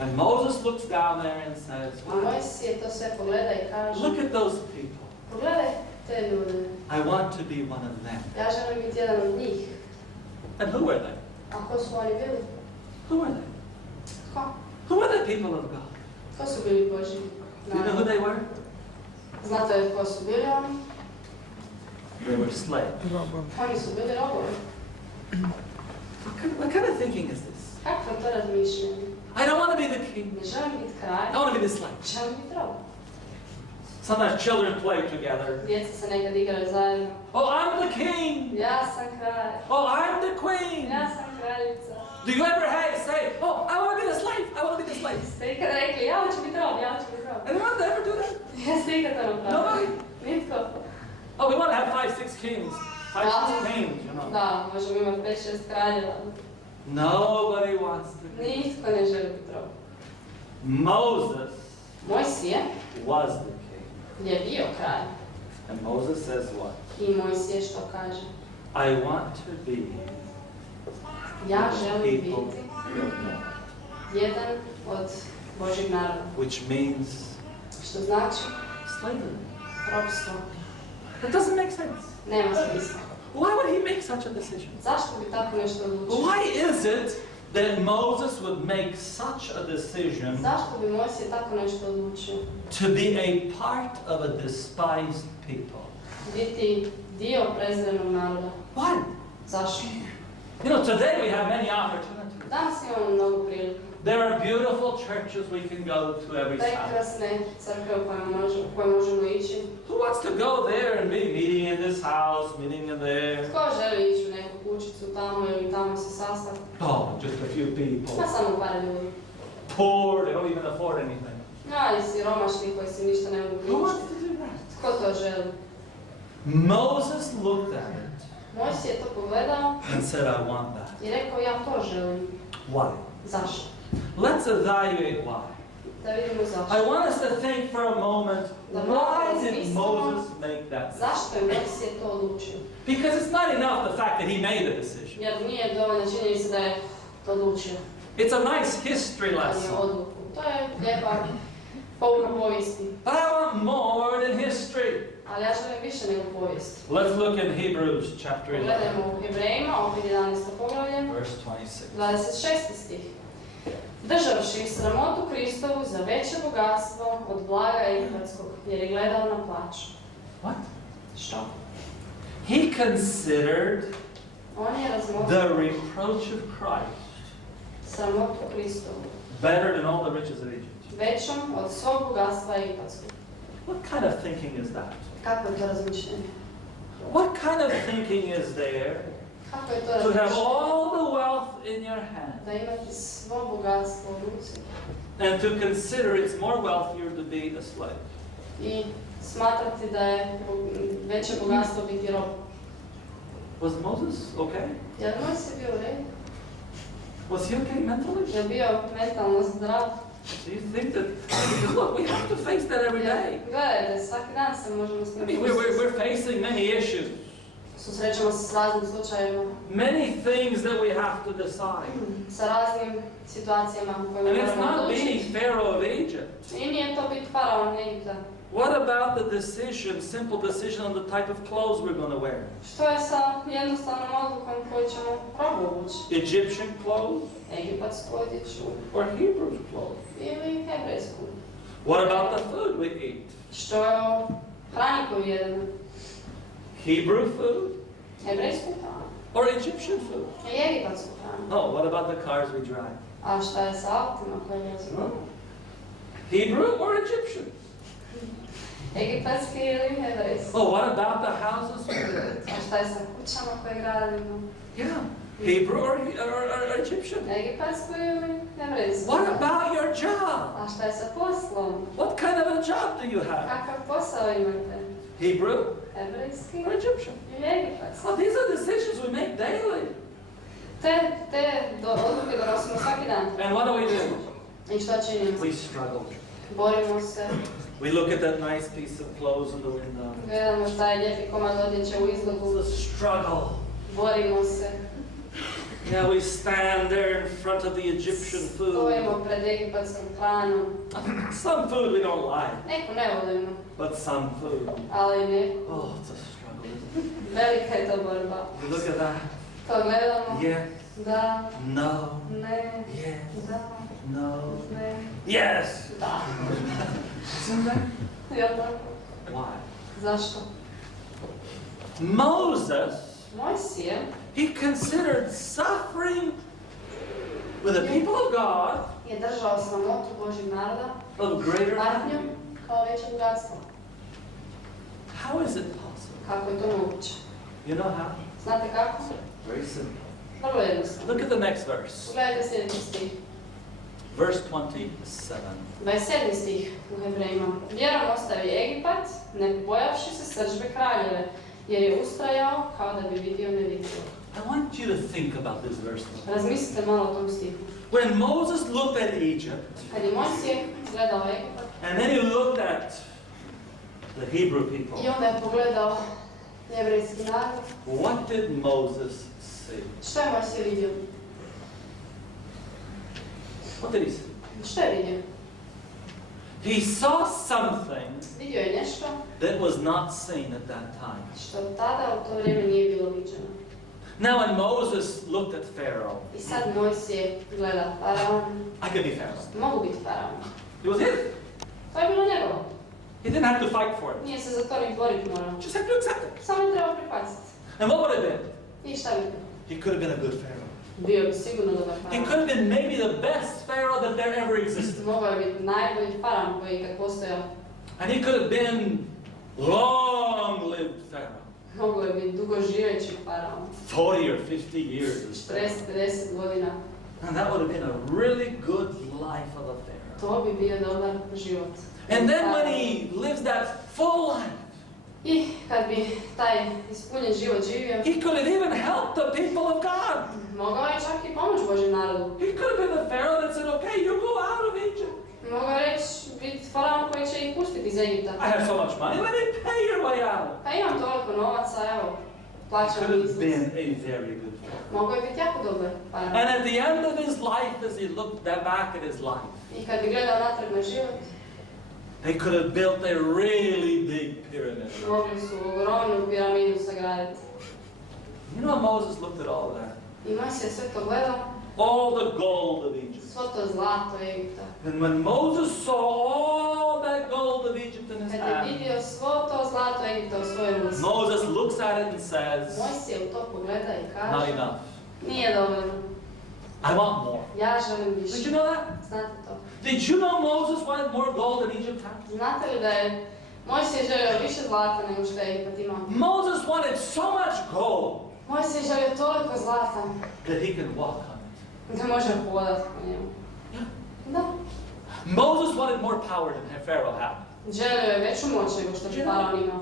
And Moses looks down there and says, A Mojsije to sve pogleda i kaže, look at those people. pogledaj te ljude. I want to be one of them. Ja želim biti jedan od njih. And who were they? A ko su oni bili? Who were they? Ko? Who were the people of God? Ko su bili Božji? Do you know who they were? Znate li ko su bili oni? They were slaves. Oni su bili robovi. What kind of thinking is this? Kakvo je to razmišljanje? I don't want to be the king. Ne želim biti kralj, I want to be the slave. želim biti rob. Sometimes children play together. Djeca se nekad igraju zajedno. Oh, I'm the king. Ja sam kralj. Oh, I'm the queen. Ja sam kraljica. Do you ever say, oh, I want to be the slave. I want to be the slave? Ste ikad rekli, ja hoću biti rob, ja hoću biti rob. Anyone ever do that? Jeste ikad to napravili? Nobody. Nitko. Oh, we want to have 5, 6 kings. 5, 6 queens, you know. Da, možemo imati 5-6 kraljeva. Nobody wants to be. Nitko ne želi biti rob. Moses Mojsije was the king. je bio kralj. And Moses says what? I Mojsije što kaže? I want to be Ja želim people biti of God. jedan od Božjeg naroda. Which means Što znači slavery. ropstvo. That doesn't make sense. Nema smisla. Why would he make such a decision? Zašto bi tako nešto odlučio? Why is it that Moses would make such a decision Zašto bi Mojsije tako nešto odlučio? to be a part of a despised people? Biti dio prezrenog naroda. Why? Zašto? You know, today we have many opportunities. Danas imamo mnogo prilika. There are beautiful churches we can go to every Sunday. Prekrasne crkve u koje možemo ići. Who wants to go there and be meeting in this house, meeting in there? Tko želi ići u neku kućicu tamo ili tamo se sastati? Oh, just a few people. Pa samo par ljudi. Poor, they don't even afford anything. Ja, i siromašni koji si ništa ne mogu Who wants priuštiti. to do that? Tko to želi? Moses looked at it Mojsije je to pogledao and said, I want that. i rekao ja to želim. Why? Zašto? Let's evaluate why. Da vidimo I zašto. want us to think for a moment, why did Moses make that decision? Zašto je Mojsije to odlučio? Because it's not enough the fact that he made the decision. Jer nije dovoljna činjenica da je to odlučio. It's a nice history Ali je lesson. odluku. To je lijepa pouka povijesti. But I want more than history. Ali ja želim više nego povijest. Let's look in Hebrews chapter 11, Pogledajmo u Hebrejima, opet 11. poglavlje, verse 26. 26. stih. Državši sramotu Kristovu za veće bogatstvo od blaga egipatskog, jer je gledao na plaću. What? Što? He considered On je razmotrio the reproach of Christ sramotu Kristovu, better than all the riches of Egypt. većom od svog bogatstva egipatskog. What kind of thinking is that? Kako je to razmišljanje? What kind of thinking is there Kako je to To have razmišljati? all the wealth in your hand. Da imate svo bogatstvo u ruci And to consider it's more wealthier to be a slave. i smatrati da je veće bogatstvo biti rob. Was Moses okay? Je li Mojsije bio u redu? Was he okay mentally? Je li bio mentalno zdrav? Do you think that, because look, we have to face that every day. Gledajte, svaki dan se možemo s I tim mean, we're facing many issues, susrećemo se s raznim slučajevima, many things that we have to decide. sa raznim situacijama u kojima And it's moramo not being odlučiti. Pharaoh of Egypt. I nije to biti faraon Egipta. What about the decision, simple decision on the type of clothes we're going to wear? Što je sa jednostavnom odlukom koju ćemo robu obući? Egyptian clothes Egipatsku odjeću or Hebrew clothes? ili hebrejsku? What about the food we eat? Što je o hrani koju jedemo? Hebrew food Hebrejsku hranu or Egyptian food? i egipatsku hranu. Oh, what about the cars we drive? A šta je sa autima koje vozimo? Hebrew or Egyptian? Egipatski ili hebrejski? Oh, what about the houses we build? A šta je sa kućama koje gradimo? Yeah, Hebrew or Egyptian? Egipatsku ili hebrejsku? What about your job? A šta je sa poslom? What kind of a job do you have? Kakav posao imate? Hebrew Hebrejski or Egyptian? ili egipatski? Oh, these are decisions we make daily. Te odluke donosimo svaki dan. And what do we do? I što činimo? We struggle. Borimo se, We look at that nice piece of clothes in the window. gledamo taj lijepi komad odjeće u izlogu, The struggle. borimo se, Yeah, we stand there in front of the Egyptian food. stojimo pred egipatskom hranom. Some food we don't like, Neku ne volimo, but some food. ali neku. Oh, it's a struggle, isn't it? Velika je to borba. You look at that. To gledamo, Yeah. da, No. ne, Yeah. da, No. ne, Yes. da. Isn't that? Jel tako? Why? Zašto? Moses, Mojsije he considered suffering with the people of God je držao sramotu Božjeg naroda, of greater patnju, value. kao veće bogatstvo. How is it possible? Kako je to moguće? You know how? Znate kako? Very simple. Vrlo jednostavno. Look at the next verse. Pogledajte sljedeći stih. Verse 27. 27. stih u Hebrejima. Vjerom ostavi Egipat, ne bojavši se srdžbe kraljeve, jer je ustrajao kao da bi vidio nevidljivo. I want you to think about this verse. Razmislite malo o tom stihu. When Moses looked at Egypt, Kad je Mojsije gledao Egipat and then he looked at the Hebrew people, i onda je pogledao jevrejski narod, what did Moses see? što je Mojsije vidio? What did he see? Što je vidio? He saw something Vidio je nešto that was not seen at that time. što tada u to vrijeme nije bilo viđeno. Now when Moses looked at Pharaoh, I sad Mojsije gleda faraon. I could be Pharaoh. Mogu biti faraon. It was his. To je bilo njegovo. He didn't have to fight for it. Nije se za to ni boriti morao. Just had to accept it. Samo je trebao pripaziti. And what would it have been? I šta bi bilo? He could have been a good Pharaoh. Bio bi sigurno dobar He faraon. could have been maybe the best Pharaoh that there ever existed. Mogao je biti najbolji faraon koji je ikad postojao. And he could have been long-lived Pharaoh. Mogao je biti dugo živeći faraon. 40 or 50 years as Pharaoh. 40-50 godina. And that would have been a really good life of a Pharaoh. To bi bio dobar život. And then when he lives that full life, I kad bi taj ispunjen život živio, he could have even helped the people of God. mogao je čak i pomoć Božjem narodu. He could have been the Pharaoh that said, okay, you go out of Egypt. Mogao je reći, biti faraon koji će ih pustiti iz Egipta. I have so much money, let me pay your way out. Pa imam toliko novaca, evo, He plaćam could have iznos. been a very good Pharaoh. Mogao je biti jako dobar faraon. And at the end of his life, as he looked back at his life, I kad bi gledao natrag na život, they could have built a really big pyramid. mogli su ogromnu piramidu sagraditi. You know, Moses looked at all of that. I Mojsije sve to gledao, All the gold of Egypt. svo to zlato Egipta. And when Moses saw all that gold of Egypt in his Kad je hand, vidio svo to zlato Egipta u svojoj ruci, Moses looks at it and says, Mojsije u to pogleda i not kaže, enough. nije dovoljno, I want more. ja želim Did više. you know that? Znate to? Did you know Moses wanted more gold than Egypt had? Znate li da je Mojsije želio više zlata nego što je Egipat imao? Moses wanted so much gold Moj se želio toliko zlata that he could walk on it. da može hodati po njemu. Da. Moses wanted more power than Pharaoh had. Želio je veću moć nego što bi faraon imao.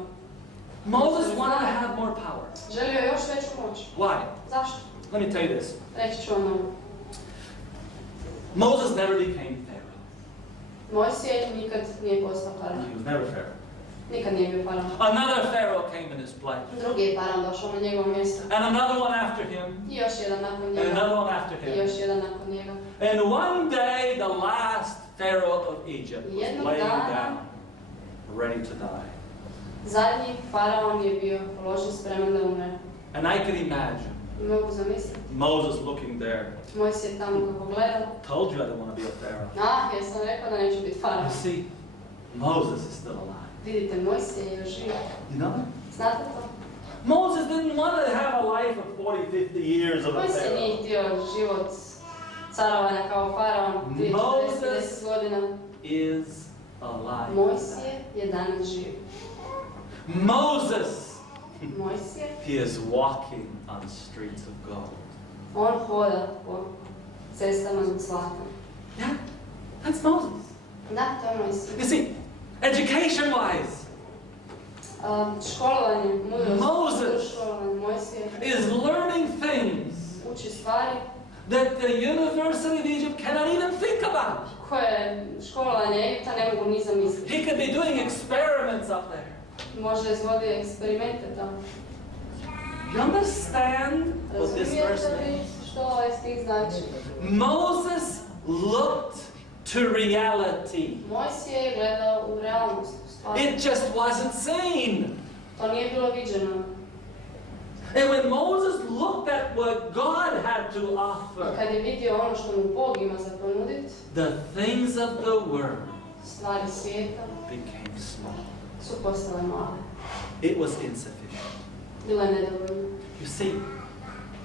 Moses wanted to have more power. Želio je još veću moć. Why? Zašto? Let me tell you this. Reći ću vam ovo. Moses never became Pharaoh. Mojsije nikad nije postao faraon. He was never Pharaoh. Nikad nije bio faraon. Another Pharaoh came in his place. Drugi je faraon došao na njegovo mjesto. And another one after him. I još jedan nakon And njega. another one after I him. još jedan nakon njega. And one day, the last Pharaoh of Egypt was Jednog laying dana- down, ready to die. Zadnji faraon je bio položen spreman da umre. And I could imagine I mogu zamisliti. Moses looking there. Mojsije tamo kako gleda. Told you I don't want to be a Pharaoh. Jer sam rekao da neću biti faraon. You see, Moses is still alive. Vidite, Mojsije je još živ. You know that? Znate to? Moses didn't want to have a life of 40, 50 years of a Mojsije nije Pharaoh. htio život carovanja kao faraon 30, Moses- 40 godina. Is alive. Mojsije je danas živ. Moses, Mojsije, he is walking on streets of gold. on hoda po cestama zlata. Yeah, that's Moses. Da, to je Mojsije. You see, education-wise, Školovanje, mudrost, Moses školovanje, Mojsije is learning things uči stvari that the University of Egypt cannot even think about. koje školovanje Egipta ne mogu ni zamisliti. He could be doing experiments up there. Može izvodi eksperimente tamo. You understand what this verse Razumijete li means? što ovaj stih znači? Moses looked to reality. Mojsije je gledao u realnost, u stvari. It just wasn't seen. To nije bilo viđeno. And when Moses looked at what God had to I offer, kad je vidio ono što mu Bog ima za ponudit, the things of the world stvari svijeta became small. su postale male. It was insufficient. Bilo je nedovoljno. You see,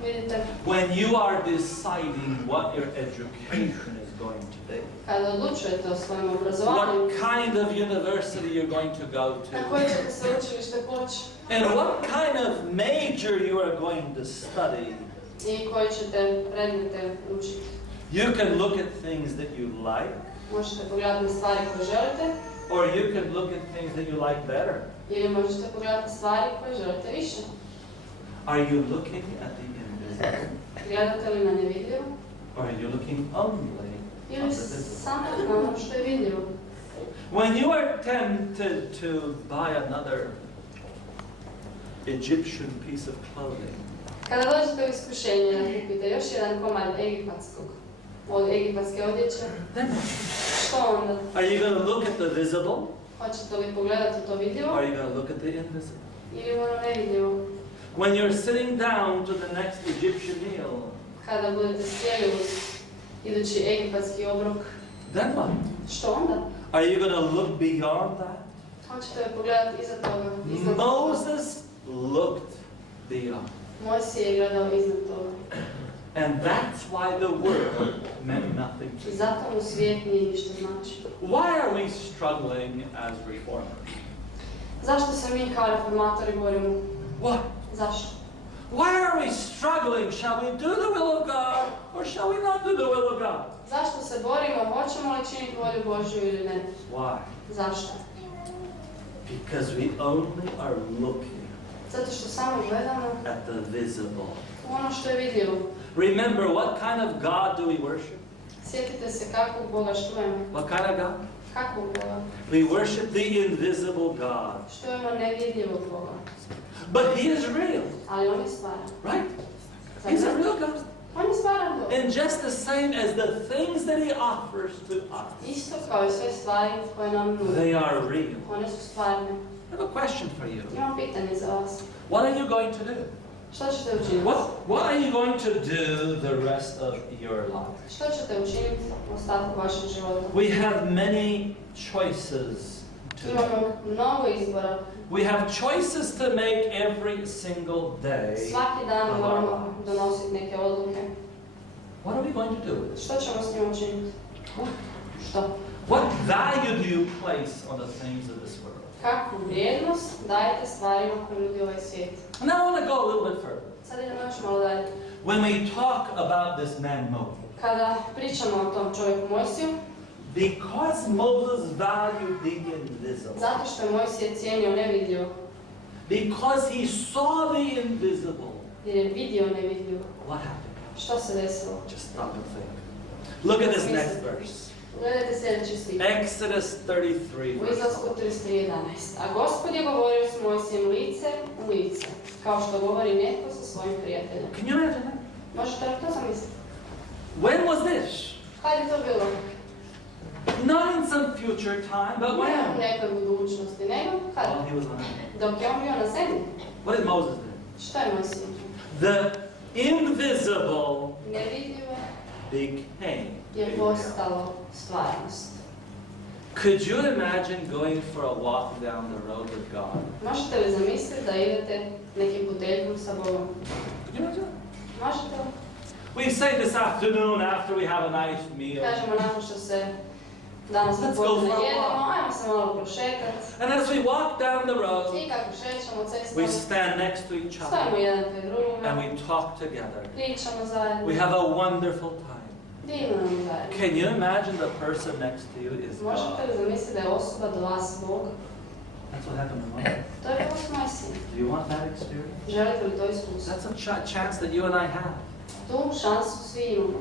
Vidite, when you are deciding what your education is going to be, kada odlučujete o svojem obrazovanju, what kind of university you're going to go na to, koje ćete se učilište poći and what kind of major you are going to study, i koje ćete predmete učiti. you can look at things that you like, Možete pogledati na stvari koje želite, or you can look at things that you like better. ili možete pogledati stvari koje želite više. Are you looking at the invisible, Gledate li na nevidljivo, or are you looking only at the ili visible? samo na ono što je vidljivo. When you are tempted to buy another Egyptian piece of clothing, Kada dođete u iskušenje da kupite još jedan komad od egipatske odjeće, then što onda? are you going to look at the visible, Hoćete li pogledati to or vidljivo are you going to look at the invisible? ili ono nevidljivo? When you're sitting down to the next Egyptian meal, Kada budete sjeli uz idući egipatski obrok, then what? što onda? Are you going to look beyond that? Hoćete li pogledati iza toga? Iznad toga? Moses looked beyond. Mojsije je gledao iznad toga. And that's why the world meant nothing to I you. zato mu svijet nije ništa znači. Why are we struggling as reformers? Zašto se mi kao reformatori borimo? What? Zašto? Why are we struggling? Shall we do the will of God or shall we not do the will of God? Zašto se borimo? Hoćemo li činiti volju Božju ili ne? Why? Zašto? Because we only are looking Zato što samo gledamo at the visible. u ono što je vidljivo. Remember, what kind of God do we worship? Sjetite se kakvog Boga štujemo. What kind of God? Kakvog Boga? We worship the invisible God. Štujemo nevidljivog Boga. But He is real, Ali on je stvaran. right? He's a real God. On je stvaran Bog. And just the same as the things that He offers to us, Isto kao i sve stvari koje nam nude. they are real. One su stvarne. I have a question for you. Imam pitanje za vas. What are you going to do? Što ćete učiniti? What are you going to do the rest of your life? Što ćete učiniti u ostatku vašeg života? We have many choices to make. Imamo mnogo izbora. We have choices to make every single day. Svaki dan of our moramo lives. donositi neke odluke. What are we going to do with it? Što ćemo s njom učiniti? Što? What value do you place on the things of this world? Kakvu vrijednost dajete stvarima koje nudi ovaj svijet? And now I want to go a little bit further. Sad idemo još malo dalje. When we talk about this man Moses, Kada pričamo o tom čovjeku Mojsiju, because Moses valued the invisible, zato što je Mojsije cijenio nevidljivo, because he saw the invisible, jer je vidio nevidljivo. what happened? Što se desilo? Just stop and think. Look at this next verse. Gledajte sljedeći stih. Exodus 33, U verse izlasku 12. 33:11. A Gospod je govorio s Mojsijem lice u lice, kao što govori netko sa svojim prijateljem. Can you imagine that? Možete li to zamisliti? When was this? Kad je to bilo? Not in some future time, but Ne u when? nekoj budućnosti, nego kad? While he was on earth. Dok je on bio na zemlji. What did Moses do? Što je Mojsije? The invisible Nevidljivo became je real. postalo stvarnost. Could you imagine going for a walk down the road with God? Možete li zamisliti da idete nekim puteljkom sa Bogom? Could you imagine? Možete li? We say this afternoon after we have a nice meal. Kažemo nakon što se danas Let's go popodne for a jedemo, walk. ajmo se malo prošetati. And as we walk down the road, I kako šećemo cestom, we stand next to each stojimo other jedan pred drugima, and we talk together. pričamo zajedno, We have a wonderful time. divno nam zajedno. Can you imagine the person next to you is Možete God? li zamisliti da je osoba do vas Bog? That's what happened to Moses. To je bilo s Mojsijem. Do you want that experience? Želite li to iskustvo? That's a chance that you and I have. Tu šansu svi imamo,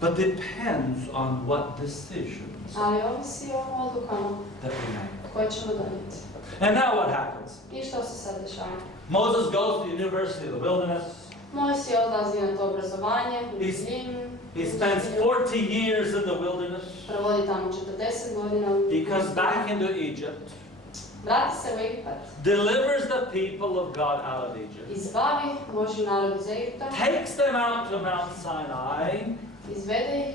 But depends on what decisions ali ovisi o odlukama that we make. koje ćemo donijeti. And now what happens? I što se sad dešava? Moses goes to the University of the Wilderness. Mojsije odlazi na to obrazovanje, u He's- Zim, He spends 40 years in the wilderness. provodi tamo 40 godina. He comes back into Egypt, Vrati se u Egipat, delivers the people of God out of Egypt, izbavi Božji narod iz Egipta, takes them out to Mount Sinai, izvede ih,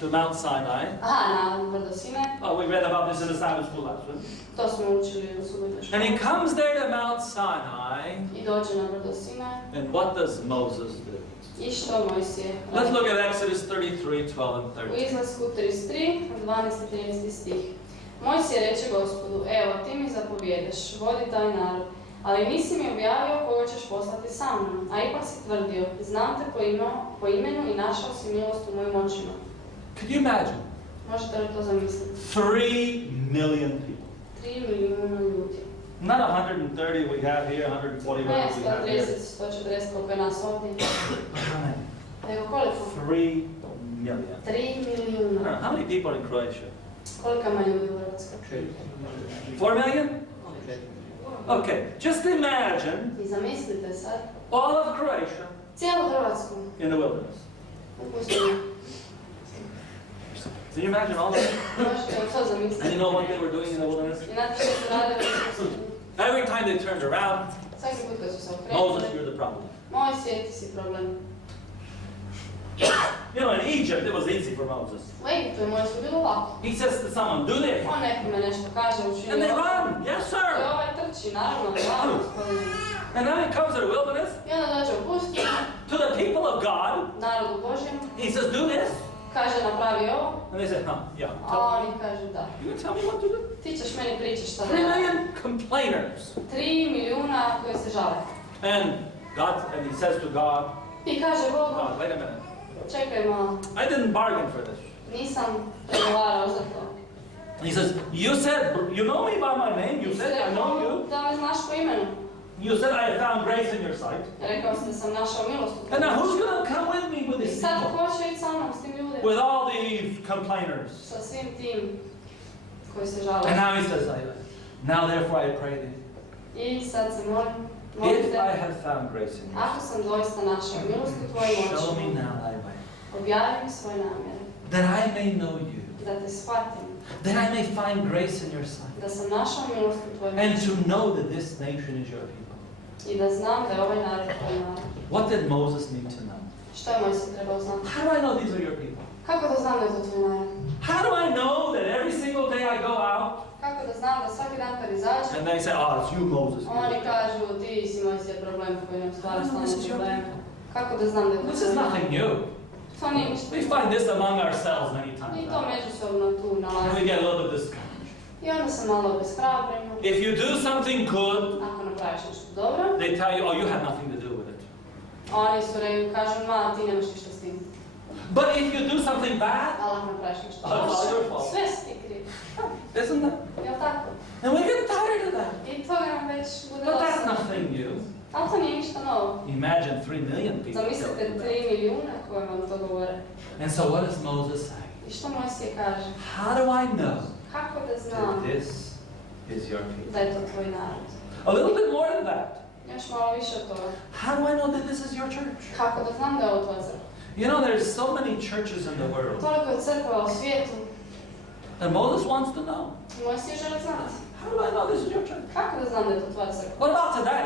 to Mount Sinai. na brdo Sinaj, Oh, we read about this in the Sabbath school last week. to smo učili u subotnoj And he školi. comes there to Mount Sinai, I dođe na brdo Sinaj, and what does Moses do? i što Mojsije Let's radi? look at Exodus 33, 12 and U 13. izlasku 33, 12 i 13 stih. Mojsije reče Gospodu, evo ti mi zapovjedeš, vodi taj narod, ali nisi mi objavio koga ćeš poslati sa mnom, a ipak si tvrdio, znam te po imenu i našao si milost u mojim očima. Could you imagine? Možete li to zamisliti? 3 million people. 3 milijuna ljudi. Not 130 we have here, 140 Ne, we have here. 130, 140 koliko je nas ovdje. How many? Nego koliko? 3 million. 3 I don't know, milijuna. how many people are in Croatia? Koliko ima ljudi u Hrvatskoj? 4 million? Okay, just imagine I zamislite sad, all of Croatia cijelu Hrvatsku in the wilderness. u pustinju. Can you imagine all of it? Možete li to And zamisliti? you know what they were doing in the wilderness? I znate što su radili u pustinju? Every time they turned around, Svaki put kad su se Moses, okrenuli, you're the problem. Mojsije, ti si problem. You know, in Egypt, it was easy for Moses. U Egiptu je Mojsiju bilo lako. He says to someone, do this. On nekome nešto kaže, učini And they ovo. run. Yes, I sir. ovaj trči, naravno, hvala gospodine. And now he comes to the wilderness, I onda dođe u pustinju, to the people of God. narodu Božjem, He says, do this. kaže napravi ovo, And they say, yeah. a oni kažu da. You can tell me what to do? Ti ćeš meni pričati šta da 3 ja. million complainers. 3 milijuna koji se žale. And he says to God, I kaže Bogu, God, wait a minute. čekaj malo, I didn't bargain for this. nisam pregovarao za to. He says, you said, you know me by my name. You Ti si said, I know rekao you. da me znaš po imenu. You said I have found grace in your sight. Rekao si da sam našao milost u And now tvojim who's očima. going to come with me with I these sad people? hoće ići sa mnom, s tim ljudima. With all these complainers. Sa svim tim koji se žale. And now he says, now therefore I pray thee, I sad se molim, if molite, I have found grace in your ako sam doista našao milost u tvojim sight, show me očima, now thy way, objavi mi svoje namjere, that I may know you, da te shvatim, that I may find grace in your sight, da sam našao milost u tvojim and očima to know that this nation is your people. i da znam da je ovaj narod tvoj narod. What did Moses need to know? Što je Mojsije trebao znati? How do I know these are your people? Kako da znam da je to tvoj narod? How do I know that every single day I go out Kako da znam da svaki dan kad izađem, and they say, oh, it's you, Moses. oni kažu ti si Mojsije problem koji nam stvara No, this stalno is your problem. people. Kako da znam da je to This tvoj is narod? nothing new. To nije ništa. We find this among ourselves many I times. to Right? međusobno tu And we nalazimo. get a little bit discouraged. I onda se malo obeshrabrimo. If you do something good, Ako napraviš nešto dobro, they tell you, oh, you had nothing to do with it. Oni su rekli, kažu, ma, ti nemaš ništa s tim. But if you do something bad, Ali ako napraviš nešto Oh, it's all your loše, fault. sve si ti kriv. isn't that? Jel' tako? And we get tired of that. I toga nam već bude But that's dosta. nothing new. Ali to nije ništa novo. Imagine 3 million people. Zamislite killed in 3 that. milijuna koji vam to govore. And so what does Moses say? I što Mojsije kaže? How do I know Kako da znam that this is your people? da je to tvoj narod? A little bit more than that. Još malo više od toga. How do I know that this is your church? Kako da znam da je ovo tvoja crkva? You know, there's so many churches in the world. Toliko je crkva u svijetu. And Moses wants to know. Mojsije žele znati. How do I know this is your church? Kako da znam da je to tvoja crkva? What about today?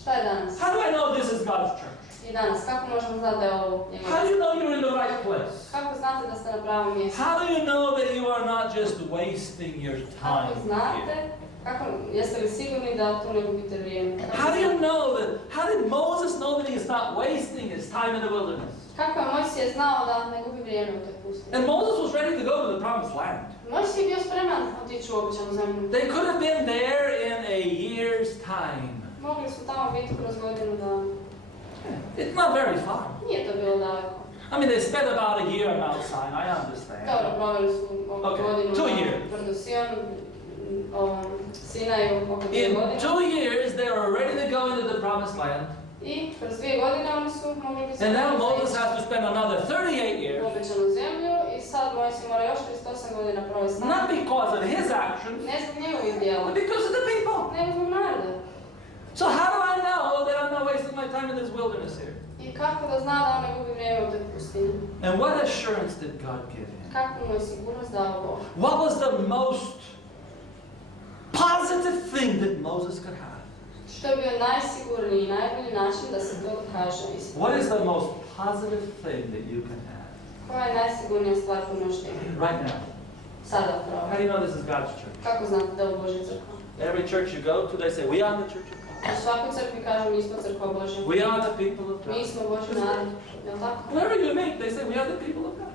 Šta je danas? How do I know this is God's church? I danas, kako možemo znati da je ovo njegov? How do you know you're in the right place? Kako znate da ste na pravom mjestu? How do you know that you are not just wasting your time Kako znate? here? Kako, jeste li sigurni da tu ne gubite vrijeme? How do you know that? How did Moses know that he's not wasting his time in the wilderness? Kako je Mojsije znao da ne gubi vrijeme u toj pustini? And Moses was ready to go to the promised land. Mojsije je bio spreman otići u obećanu zemlju. They could have been there in a year's time. Mogli su tamo biti kroz godinu dana. It's not very far. Nije to bilo daleko. I mean, they spent about a year on Mount Sinai, I understand. Dobro, proveli su oko Okay, godinu 2 na years. brdu Sion, Sinaju oko 2 In godine. 2 years, they were ready to go into the promised land. I kroz 2 godine oni su mogli biti And now Moses has to spend another 38 u years, obećanu zemlju i sad Mojsije mora još 38 godina provesti. not because of his actions, Ne zbog njegovih djela, but because of the people. nego zbog naroda. So how do I know that I'm not wasting my time in this wilderness here? I kako da zna da on ne gubi vrijeme u toj pustini? And what assurance did God give him? Kako mu je sigurnost dao Bog? What was the most positive thing that Moses could have? Što je bio najsigurniji i najbolji način da se to dokaže? What is the most positive thing that you can have? Koja je najsigurnija stvar koju možete imati? Right now. Sada How pravo. do you know this is God's church? Kako znate da je ovo Božja crkva? Every church you go to, they say, we are the church of God. U svakoj crkvi kažu mi smo crkva Božja. We are the people of Mi God. smo Božji narod. Jel' tako? Wherever you meet, they say, we are the people of God.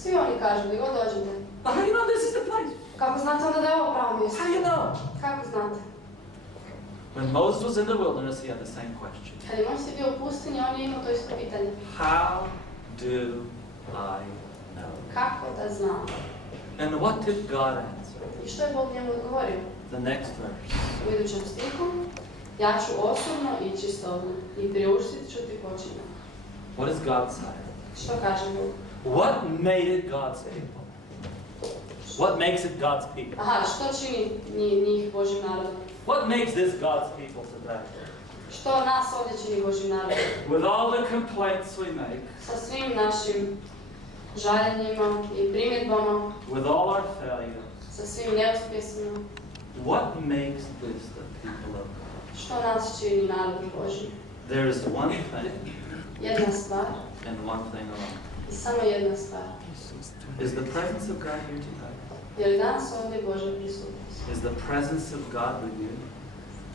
Svi oni kažu, gdje god dođete. But how do you know this is the place? Kako znate onda da je ovo pravo mjesto? How do you know? Kako znate? When Moses was in the wilderness, he had the same question. Kad je Mojsije bio u pustinji, on je imao to isto pitanje. How do I know? Kako da znam? And what did God answer? I što je Bog njemu odgovorio? The next verse. U idućem stihu, ja ću osobno ići s tobom i priuštit ću ti počinak. What does God say? Što kaže Bog? What made it God's people? What makes it God's people? Aha, što čini njih Božjim narodom? What makes this God's people today? Što nas ovdje čini Božjim narodom? With all the complaints we make, Sa svim našim žaljenjima i primjedbama, with all our failures, sa svim neuspjesima, what makes this the people of God? što nas čini narodom Božjim? There is one thing Jedna stvar and one thing alone. i samo jedna stvar. Is the presence of God here today? Je li danas ovdje Božja prisutnost? Is the presence of God with you?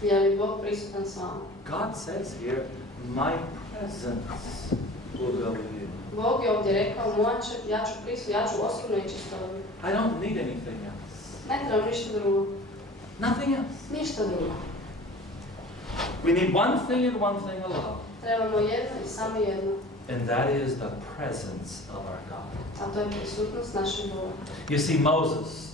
Je li Bog prisutan s vama? God says here, my presence will go with you. Bog je ovdje rekao, ja ću osobno ići s tobom. I don't need anything else. Ne trebam ništa drugo. Nothing else. Ništa drugo. We need one thing and one thing alone. Trebamo jedno i samo jedno. And that is the presence of our God. A to je prisutnost našeg Boga. You see, Moses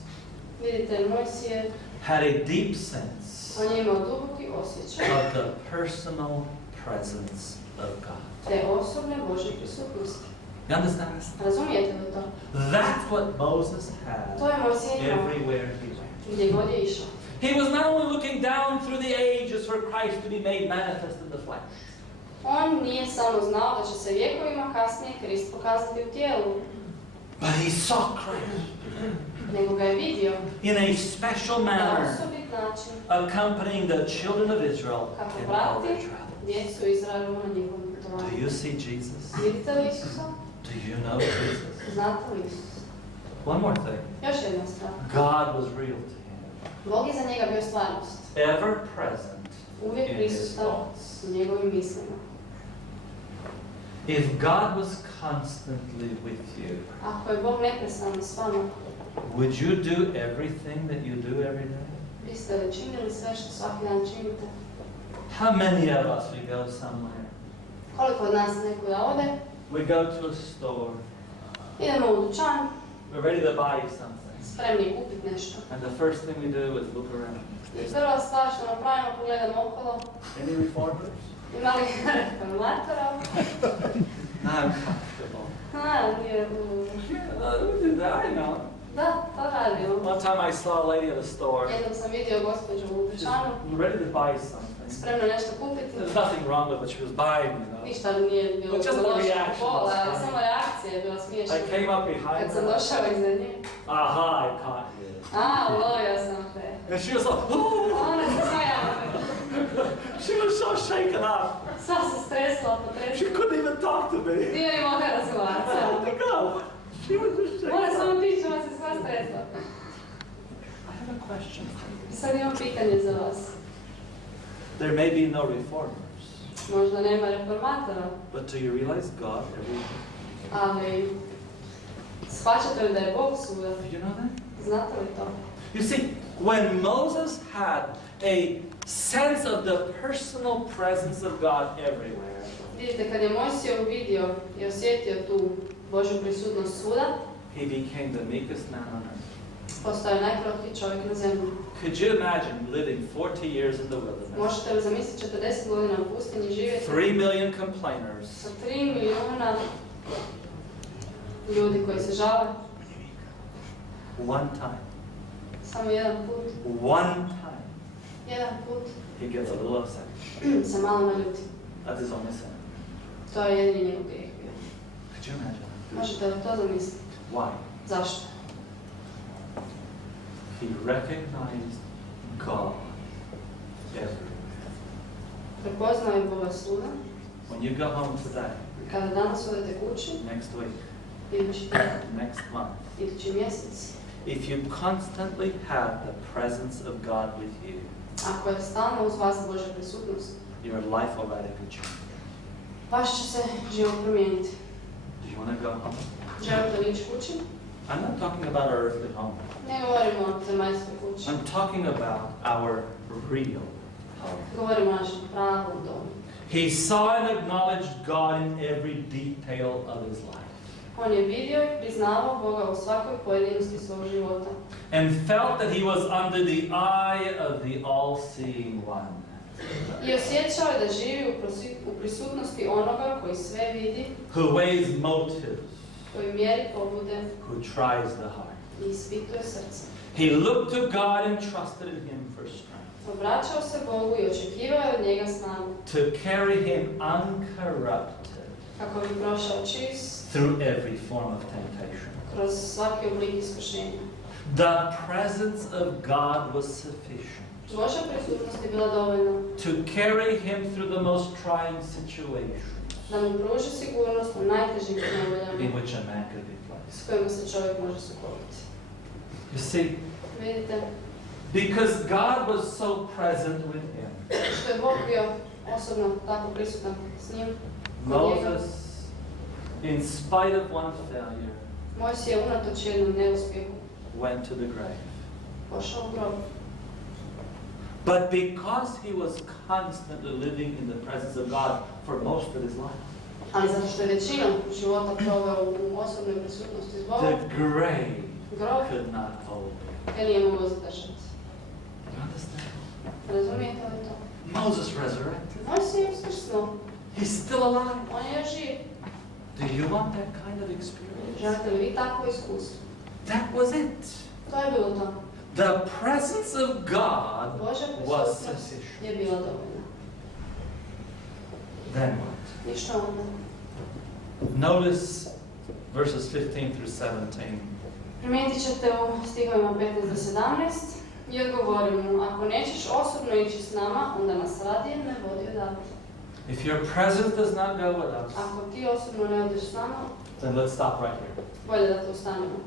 Vidite, Mojsije, had a deep sense on je imao duboki osjećaj of the personal presence of God. te osobne Božje prisutnosti. You understand? Razumijete li to? That's what Moses To had je Mojsije imao everywhere he went. gdje god je išao. He was not only looking down through the ages for Christ to be made manifest in the flesh. On nije samo znao da će se vjekovima kasnije Krist pokazati u tijelu, But he saw Christ nego ga je vidio in a special na manner, osobit način accompanying the children of Israel kako in all their prati travels. djecu Izraelu na njihovom Do putovanju. you see Jesus? Vidite li Isusa? Do you know Jesus? Znate li Isusa? One more thing. Još jedna stvar. God was real to him, Bog je za njega bio stvarnost. ever present Uvijek in his prisutan thoughts. u njegovim mislima. If God was constantly with you, Ako je Bog neprestano s vama, would you do everything that you do every day? biste li činili sve što svaki dan činite? How many of us we go somewhere Koliko od nas nekuda ode, We go to a store. idemo u dućan, We're ready to buy something. spremni kupiti nešto. And the first thing we do is look around. I prva stvar što napravimo, pogledamo okolo, Any reformers? ima li reformatora? I'm comfortable. Nije, We do that, I know. da, to radimo. One time I saw a lady at a store. Jednom sam vidio gospođu u She's dućanu, ready to buy something. spremno nešto kupiti. There's nothing wrong with what she was buying, you know. Ništa nije bilo But just the loše reaction pola, was ali funny. samo reakcija je bila smiješna. I came up behind Kad sam her. došao iza nje, Aha, I caught you. ulovio sam te. And she was like, oh! Ona se smijala. She was so shaken up. Sva se stresla, She potresla. couldn't even talk to me. Nije ni mogla I razgovarati. had to go. She was just Mora shaken samo up. tići, ona se sva stresla. I have a question for you. I sad imam pitanje za vas. There may be no reformers, Možda nema reformatora, but do you realize God everything? ali shvaćate li da je Bog svuda? Do you know that? Znate li to? You see, when Moses had a sense of the personal presence of God everywhere, Vidite, kad je Mojsije uvidio i osjetio tu Božju prisutnost svuda, he became the meekest man on earth. postao je najkrotkiji čovjek na zemlji. Could you imagine living 40 years in the wilderness? Možete li zamisliti 40 godina u pustinji živjeti 3 million complainers. sa 3 milijuna ljudi koji se žale? One time. Samo jedan put. One time. Jedan put He gets a little upset. se malo naljuti. That's his only sin. To je jedini njegov grijeh bio. Could you imagine that? Možete li to zamisliti? Why? Zašto? He recognized God everywhere. Prepoznao je Boga svuda. When you go home today, Kada danas odete kući, next week, idući tjedan, next month, idući mjesec, if you constantly have the presence of God with you, ako je stalno uz vas Božja prisutnost, your life will radically change. vaš će se život promijeniti. Do you want to go home? Želite li ići kući? I'm not talking about our earthly home. Ne govorimo o zemaljskoj kući. I'm talking about our real home. Govorimo o našem pravom domu. He saw and acknowledged God in every detail of his life On je vidio i priznavao Boga u svakoj pojedinosti svog života. and felt that he was under the eye of the all-seeing one. I osjećao je da živi u prisutnosti onoga koji sve vidi, Who weighs motives, koji mjeri pobude who tries the heart. i ispituje srce. He looked to God and trusted in him for strength, Obraćao se Bogu i očekivao je od njega snagu, to carry him uncorrupted kako bi prošao čist through every form of temptation. kroz svaki oblik iskušenja. The presence of God was sufficient Božja prisutnost je bila dovoljna to carry him through the most trying situations da mu pruži sigurnost u najtežim in nevoljama which a man could be s placed. kojima se čovjek može sukobiti. You see, Vidite, because God was so present with him, što je Bog bio osobno tako prisutan s njim, kod njega, Moses, in spite of one failure, Mojsije unatoč jednom neuspjehu went to the grave. pošao u grob. But because he was constantly living in the presence of God for most of his life, Ali zato što je većinom života proveo u osobnoj prisutnosti s Bogom, the grave grob could not hold him. ga nije mogao zadržati. You understand? Razumijete li to? Moses resurrected. Mojsije je uskrsnuo, He's still alive. on je još živ. Do you want that kind of experience? Želite li vi takvo iskustvo? That was it. To je bilo to. The presence of God Božja was prisutnost sufficient. je bila dovoljna. Then what? I što onda? Notice verses 15 through 17. Primijetit ćete u stihovima 15 do 17 i odgovori mu, ako nećeš osobno ići s nama, onda nas radije ne vodi odavde. If your presence does not go with us, Ako ti osobno ne odeš s nama, then let's stop right here. bolje da tu stanemo.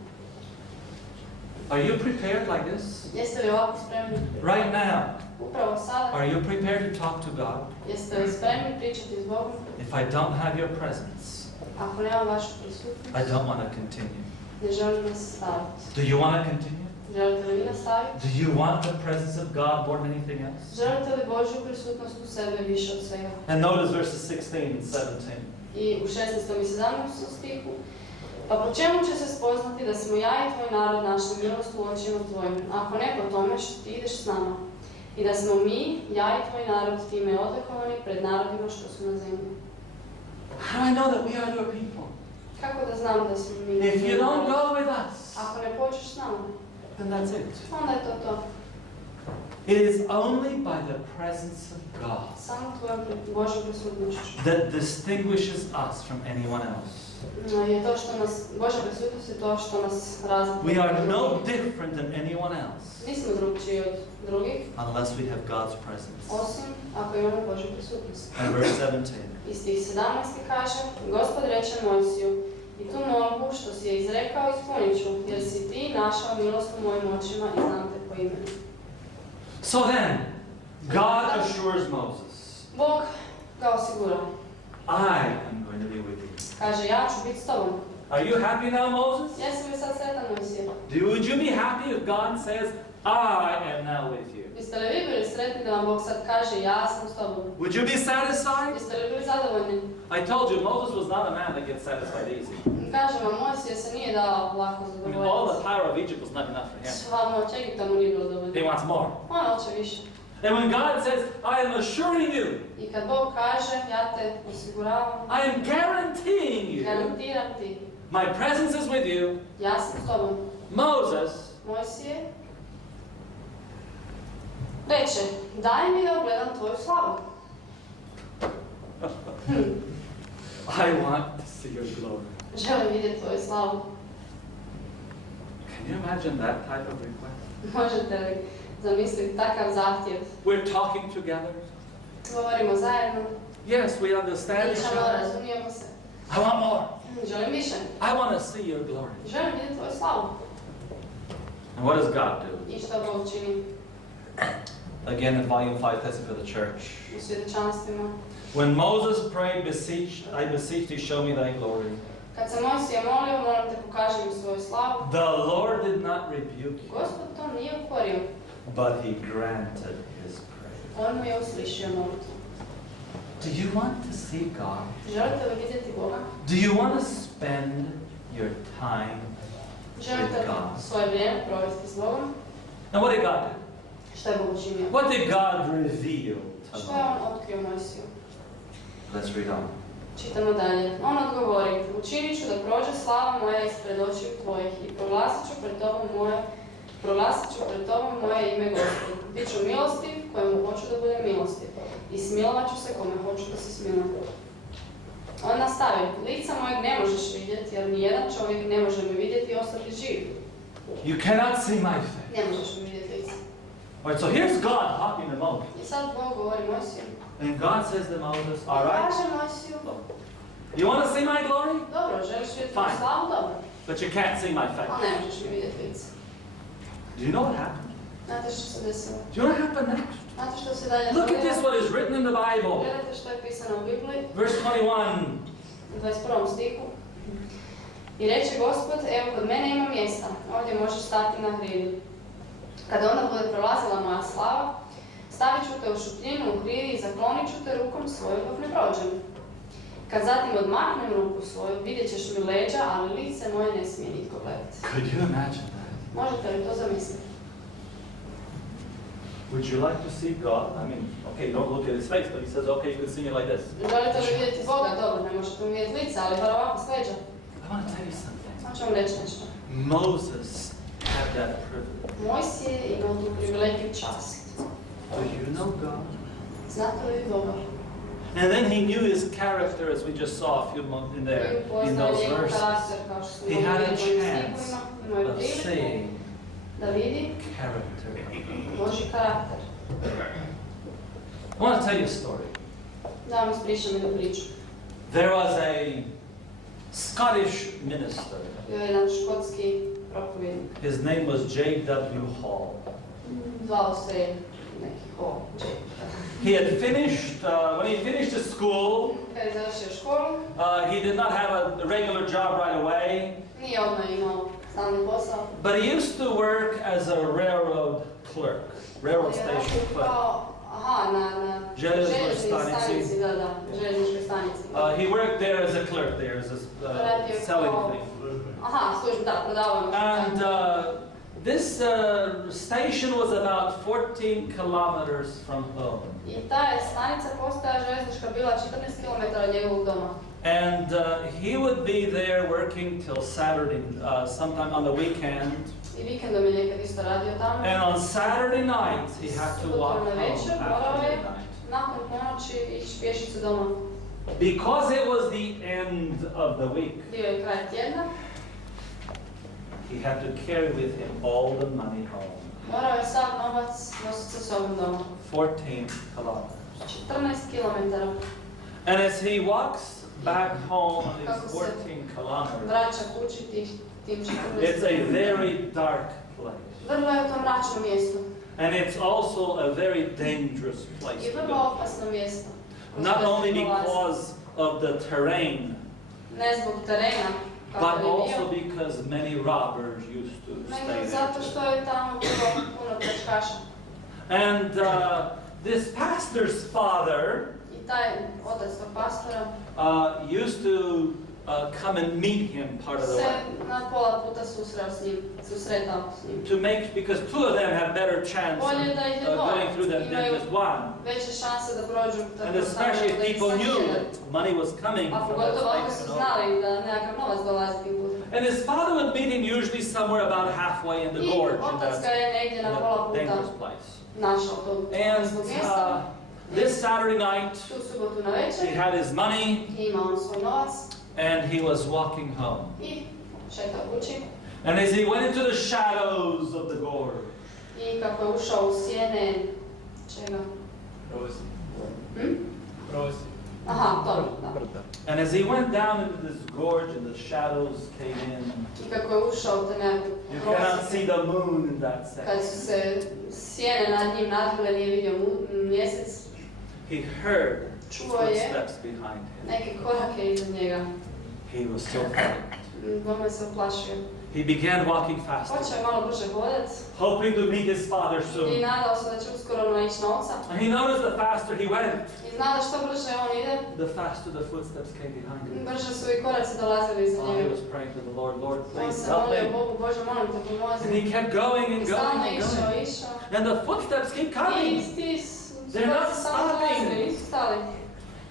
Are you prepared like this? Jeste li ovako spremni? Right now, Upravo sada, are you prepared to talk to God? jeste li spremni pričati s Bogom? If I don't have your presence, Ako nemam vašu prisutnost, I don't want to continue. ne želim nas staviti. Do you want to continue? Želite li vi nastaviti? Do you want the presence of God more than anything else? Želite li Božju prisutnost u sebe više od svega? And notice verses 16 and 17. I u 16. i 17. stihu. Pa po čemu će se spoznati da smo ja i tvoj narod našli milost u očima tvojim, ako ne po tome što ti ideš s nama? I da smo mi, ja i tvoj narod, time odlikovani pred narodima što su na zemlji. How do I know that we are your people? Kako da znam da smo mi? If you don't go with us, Ako ne pođeš s nama, then that's it. onda je to. It is only by the presence of God Samo tvojom Božjom prisutnošću. that distinguishes us from anyone else. Je to što nas, Božja prisutnost je to što nas razlikuje. We are no different than anyone else Nismo drugčiji od drugih, unless we have God's presence. osim ako imamo Božju prisutnost. And verse 17. I stih 17. kaže, Gospod reče Mojsiju, i tu molbu što si je izrekao ispunit ću, jer si ti našao milost u mojim očima i znam te po imenu. So then, God assures Moses, Bog ga osigura. I am going to be with you. Kaže, ja ću biti s tobom. Are you happy now, Moses? Jesi li sad sretan, Mojsije? Would you be happy if God says, I am now with you? Jeste li vi bili sretni da vam Bog sad kaže, ja sam s tobom? Would you be satisfied? Jeste li bili zadovoljni? I told you, Moses was not a man that gets satisfied easy. Kažem vam, Mojsije se nije dao lako I mean, all zadovoljiti. the power of Egypt was not enough for him. Sva moć Egipta mu nije bilo He dovoljno. wants more. On hoće više. And when God says, I am assuring you, I kad Bog kaže, ja te osiguravam, I am guaranteeing you, garantiram ti, my presence is with you, ja sam s tobom. Moses, Mojsije reče, daj mi da ogledam tvoju slavu. I want to see your glory. Želim vidjeti tvoju slavu. Can you imagine that type of request? Možete li zamisliti takav zahtjev? We're talking together. Govorimo zajedno, Yes, we understand each pričamo, other. razumijemo se. I want more. Želim više. I want to see your glory. Želim vidjeti tvoju slavu. And what does God do? I što Bog čini Again in volume 5, Testing for the Church. u svjedočanstvima. When Moses prayed, I beseech thee, show me thy glory. Kad se Mojsije molio, molim te pokaži mi svoju slavu. The Lord did not rebuke him, Gospod to nije ukorio. but he granted his prayer. On mu je uslišio molitvu. Do you want to see God? Želite li vidjeti Boga? Do you want to spend your time Želite with li God? svoje vrijeme provesti s Bogom? And what did God do? Što je Bog učinio? What did God reveal to Što je on Moses? otkrio Mojsiju? Let's read on. Čitamo dalje. On odgovori, učinit ću da prođe slava moja ispred očiju tvojih i proglasit ću pred tobom moje ime Gospod. Biću milostiv kojemu hoću da bude milostiv i smilovat ću se kome hoću da se smilujem. On nastavi, lica mojeg ne možeš vidjeti jer nijedan čovjek ne može me vidjeti i ostati živ. You cannot see my face. Ne možeš mi vidjeti lice. All right, so here's God talking to Moses. I sad Bog govori Mojsiju. And God says to Moses, all right, Kaže Mojsiju, you want to see my glory? dobro, želiš vidjeti Fine. moju slavu? Dobro. But you can't see my face. Ali ne možeš mi vidjeti lice. Do you know what happened? Znate što se desilo? Do you know what happened next? Znate što se dalje Look at dogodilo? this, what is written in the Bible. Gledajte što je pisano u Bibliji, Verse 21. u 21. stihu. I reče Gospod, evo kod mene ima mjesta, ovdje možeš stati na hridi. Kada onda bude prolazila moja slava, stavit ću te u šupljinu u hridi i zaklonit ću te rukom svoju dok ne prođem. Kad zatim odmaknem ruku svoju, vidjet ćeš mi leđa, ali lice moje ne smije nitko gledati. Could you imagine that? Možete li to zamisliti? Would you like to see God? I mean, okay, don't look at his face, but he says, okay, you can see me like this. Želite li vidjeti Boga? Dobro, ne možete mu vidjeti lice, ali bar ovako s leđa. I want to tell you something. Samo ću vam reći nešto. Moses had that privilege. Mojsije je imao tu privilegiju čast. Do you know God? Znate li Boga? And then he knew his character, as we just saw a few months in there, in those verses, He had a chance of seeing da vidi character of God. Božji karakter. I want to tell you a story. Da vam ispričam jednu priču. There was a Scottish minister. Bio je jedan škotski propovednik. His name was J.W. Hall. Zvao se neki Hall. He had finished, when he finished his school, Kad je završio školu, he did not have a regular job right away. nije odmah imao stalni posao. But he used to work as a railroad clerk, railroad station clerk. Aha, na Željezničkoj željezničkoj stanici. da, željezničkoj stanici. He worked there as a clerk there, as a selling thing. Aha, služba, da, prodavao. And this station was about 14 kilometers from home. I ta je stanica postaja željeznička bila 14 km od njegovog doma. And he would be there working till Saturday, sometime on the weekend. I vikendom je nekad isto radio tamo. And on Saturday night, he had to walk home after midnight. Nakon ponoći ići pješicu doma. Because it was the end of the week, Bio je kraj tjedna. he had to carry with him all the money home. Morao je sav novac nositi sa sobom doma. 14 kilometers. 14 km. And as he walks back home on these 14 kilometers, Vraća kući tim 14 it's a km. very dark place. Vrlo je to mračno mjesto. And it's also a very dangerous place I to vrlo go. opasno mjesto. Not only because of the terrain, Ne zbog terena, but kako je also bio, because many robbers used to stay nego there. zato što je tamo bilo puno pljačkaša. And this pastor's father I taj otac tog pastora used to come and meet him part of the se way. na pola puta susretao s njim. To make, because two of them have better chance Bolje da ih je of going through dvoje, than imaju just one. veće šanse da prođu And tako especially if people knew that money was coming A from that pogotovo ako su station. znali da nekakav novac dolazi tim putem. And his father would meet him usually somewhere about halfway in the I gorge, in otac that, ga je negdje na pola puta dangerous place. našao tog opasnog And mjesta. this Saturday night, Tu subotu na he večer had his money ima on svoj novac and he was walking home. i šetao kući. And as he went into the shadows of the gorge, I kako je ušao u sjene čega? Aha, to, da. and as he went down into this gorge and the shadows came in, I kako je ušao u te nekakve you cannot see prosjeke, the moon in that kad sense. su se sjene nad njim nadvile, nije vidio mjesec, He heard čuo je footsteps behind him. neke korake iza njega. He was so frightened. Bome se uplašio. He began walking faster, Počeo je malo brže hodat hoping to meet his father i soon. nadao se da će uskoro naići na oca. And he noticed the faster he went, I zna da što brže on ide, the faster the footsteps came behind him. brže su i koraci dolazili iza Oh, he njega. was praying to the Lord, Lord, On please se help molio me. Bogu, Bože, molim te, pomozi And mi. he kept going and I going stalno and išao, going. išao. And the footsteps keep I coming. ti They're not koraci stalno stopping. dolazili, nisu stali.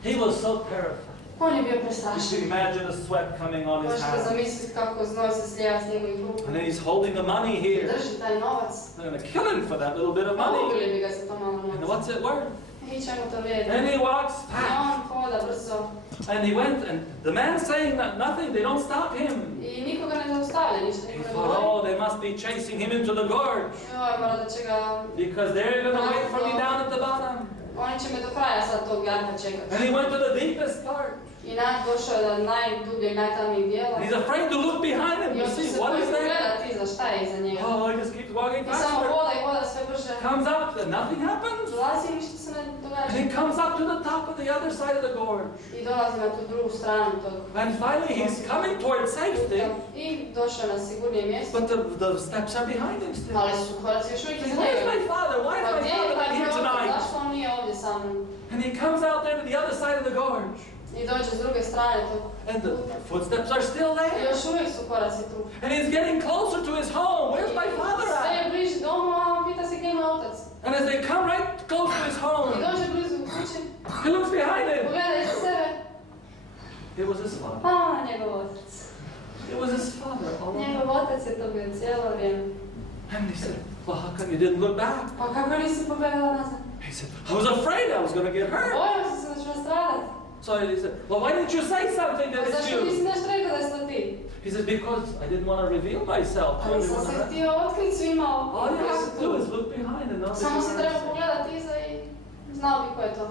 He was so terrified. On je bio You prestrašen. can imagine the sweat coming on his Možete hands. zamisliti kako znoj se slijeva s njegovih ruku. And then he's holding the money here. Drži taj novac. They're going to kill him for that little bit of Pa money. ubili bi ga za to malo And novca. what's it worth? I čemu to vrijedi? And he walks I fast. on hoda brzo. And he went, and the man's saying that nothing, they don't stop him. I nikoga ne zaustavlja, ništa He niko ne thought, govori. oh, they must be chasing him into the gorge. Joj, mora da će ga... Because they're going to wait for me down at the bottom. Oni će me do kraja sad tog jarka čekati. And he went to the deepest part. I došao je do najdubljeg, najtamnijeg dijela. And he's afraid to look behind him I to on see se what boji is there. pogledati iza šta je iza njega. Oh, he just keeps walking I samo faster. hoda i hoda sve brže. Comes up and nothing happens. Dolazi i ništa se ne događa. And he comes up to the top of the other side of the gorge. I dolazi na tu drugu stranu tog. And finally he's coming towards safety. I došao na sigurnije mjesto. But the steps are behind him still. Ali su koraci još uvijek He iza says, where's njega. my father? Why is Pa my gdje je father taj not here moj otac? tonight? Zašto on nije ovdje sa mnom? And he comes out there to the other side of the gorge. I dođe s druge strane tog. And the footsteps are still I there. još uvijek su koraci tu. And he's getting closer to his home. Where's my father Sve at? je bliži domu, a on pita se gdje je moj otac. And as they come right close to his I home, dođe blizu kući, he looks behind him. pogleda iza sebe, It was his father. pa njegov otac. It was his father all along. Njegov otac je to bio cijelo vrijeme. And he said, well, how come you didn't look back? Pa kako nisi pogledala nazad? He said, I was afraid I was going to get hurt. Bojao si se da ću nastradati. So he said, well, why didn't you say something that Pa it's zašto nisi you? nešto rekao da je to ti? He said, because I didn't want to reveal myself to Ali sam everyone se around. htio otkriti svima All you koji have su to do tu. is look behind and know that Samo you si are treba safe. pogledati iza i znao bi ko je to.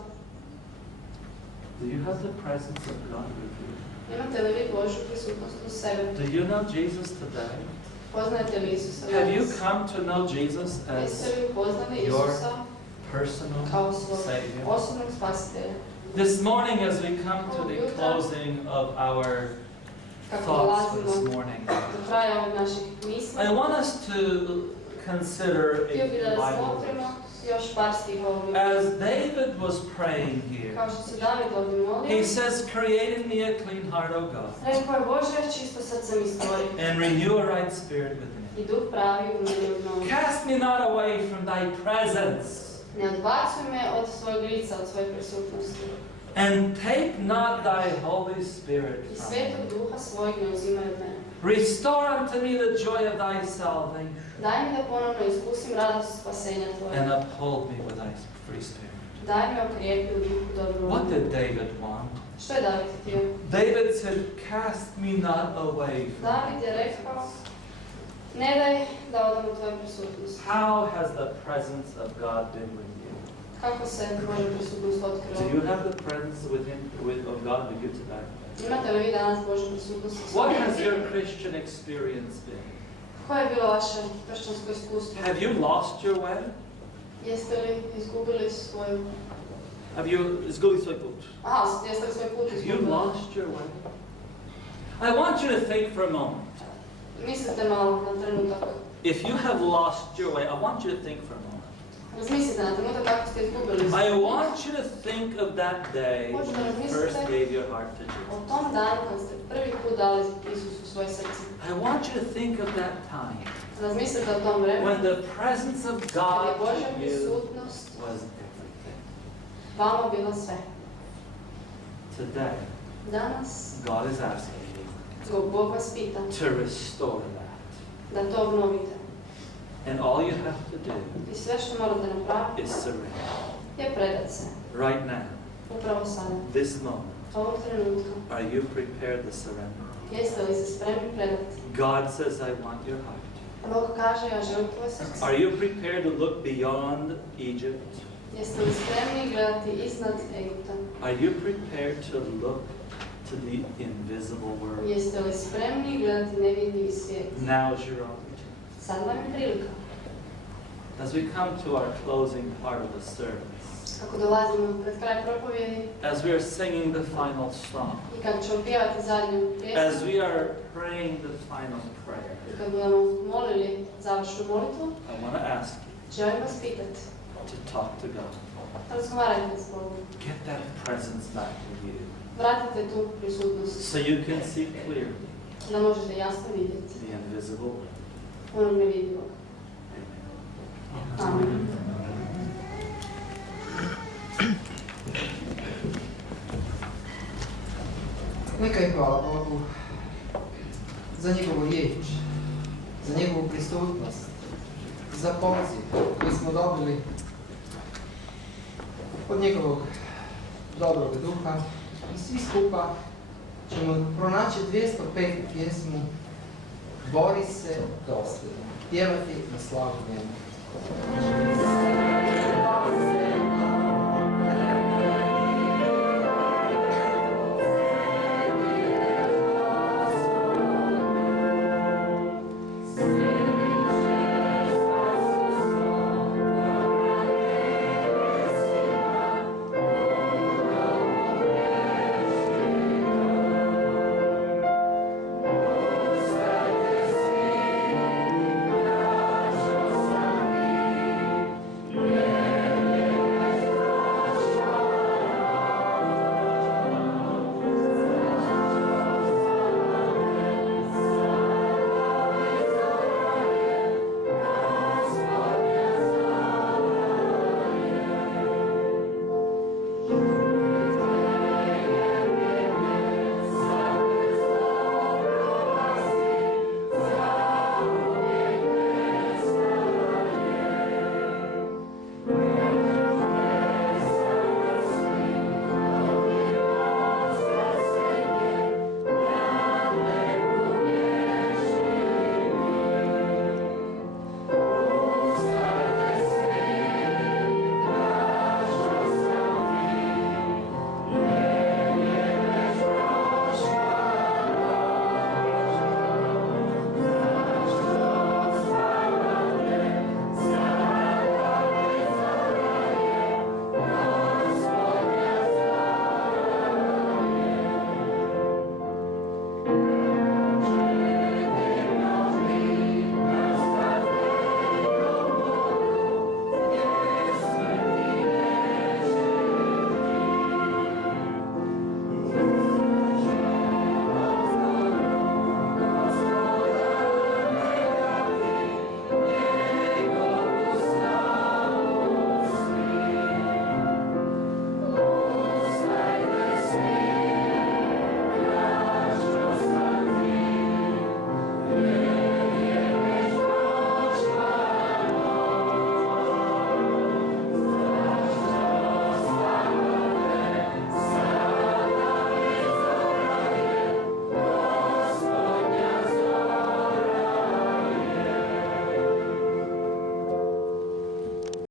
Do you have the presence of God with you? Imate li vi Božju prisutnost u sebe? Do you know Jesus today? Poznajete li Isusa Have you danas? come to know Jesus Jeste as li upoznali your Isusa personal kao svog Savior? osobnog spasitelja? This morning as we come to the Jutra. closing of our kako thoughts for dolazimo this morning. do kraja ovih naših misli. I want us to consider Htio a bih da Bible razmotrimo verse. još par stihova. As David was praying here, Kao što se David ovdje molio, he says, "Create in me a clean heart, O God, rekao je Bože, čisto srce mi stvori and renew a right spirit within me. i duh pravi u meni obnovi. Cast me not away from thy presence, Ne odbacuj me od svojeg lica, od svoje prisutnosti. and take not thy Holy Spirit I from svetog me. duha svojeg ne uzimaj od mene. Restore unto me the joy of thy salvation, Daj mi da ponovno iskusim radost spasenja Tvoje. and uphold me with thy free spirit." Daj mi okrijepi u duhu dobro. What did David want? Što je David htio? David said, "Cast me not away from David thy je rekao, presence." ne daj da odam u Tvoju prisutnost. How has the presence of God been with you? Kako se može prisutnost Do otkrila? you have the presence of God with you today? Imate li vi danas Božju prisutnost? What has your Christian experience been? Koje je bilo vaše kršćansko iskustvo? Have you lost your way? Jeste li izgubili svoju... Have you izgubili svoj put? Aha, jeste li svoj put Have you izgubili? lost your way? I want you to think for a moment. Mislite malo na trenutak. If you have lost your way, I want you to think for a moment. Razmislite na trenutak kako ste izgubili I svoj put. want you to think of that day when you first gave your heart to Jesus. O tom danu kad ste prvi put dali Isusu svoje srce. I want you to think of that time Razmislite o tom vremenu when the presence of kad je God Božja to you prisutnost was everything. vama bila sve. Today, Danas God is asking Bog vas pita you to restore that. da to obnovite. And all you have to do I sve što morate napraviti is surrender. je predat se. Right now, Upravo sada. this moment, Ovog trenutka. are you prepared to surrender? Jeste li se spremni predati? God says, I want your heart. Bog kaže, ja želim tvoje srce. Are you prepared to look beyond Egypt? Jeste li spremni gledati iznad Egipta? Are you prepared to look to the invisible world? Jeste li spremni gledati nevidljivi svijet? Now's your opportunity. Sad vam je prilika. As we come to our closing part of the service, Kako dolazimo pred kraj propovjedi as we are singing the final song, i kad ćemo pjevati zadnju as pjesmu we are praying the final prayer, i kad budemo molili završnu molitvu, I want to ask you želim vas pitati, to talk to God. razgovarajte s Bogom. Get that presence back to you Vratite tu prisutnost so you can see clearly da možete jasno vidjeti the invisible world. onog nevidljivog. Amen. Amen. Neka je hvala Bogu za njegovu riječ, za njegovu prisutnost, za poziv koji smo dobili od njegovog dobrog duha i svi skupa ćemo pronaći 205. pjesmu Bori se dosljedno, pjevati na slavu njemu.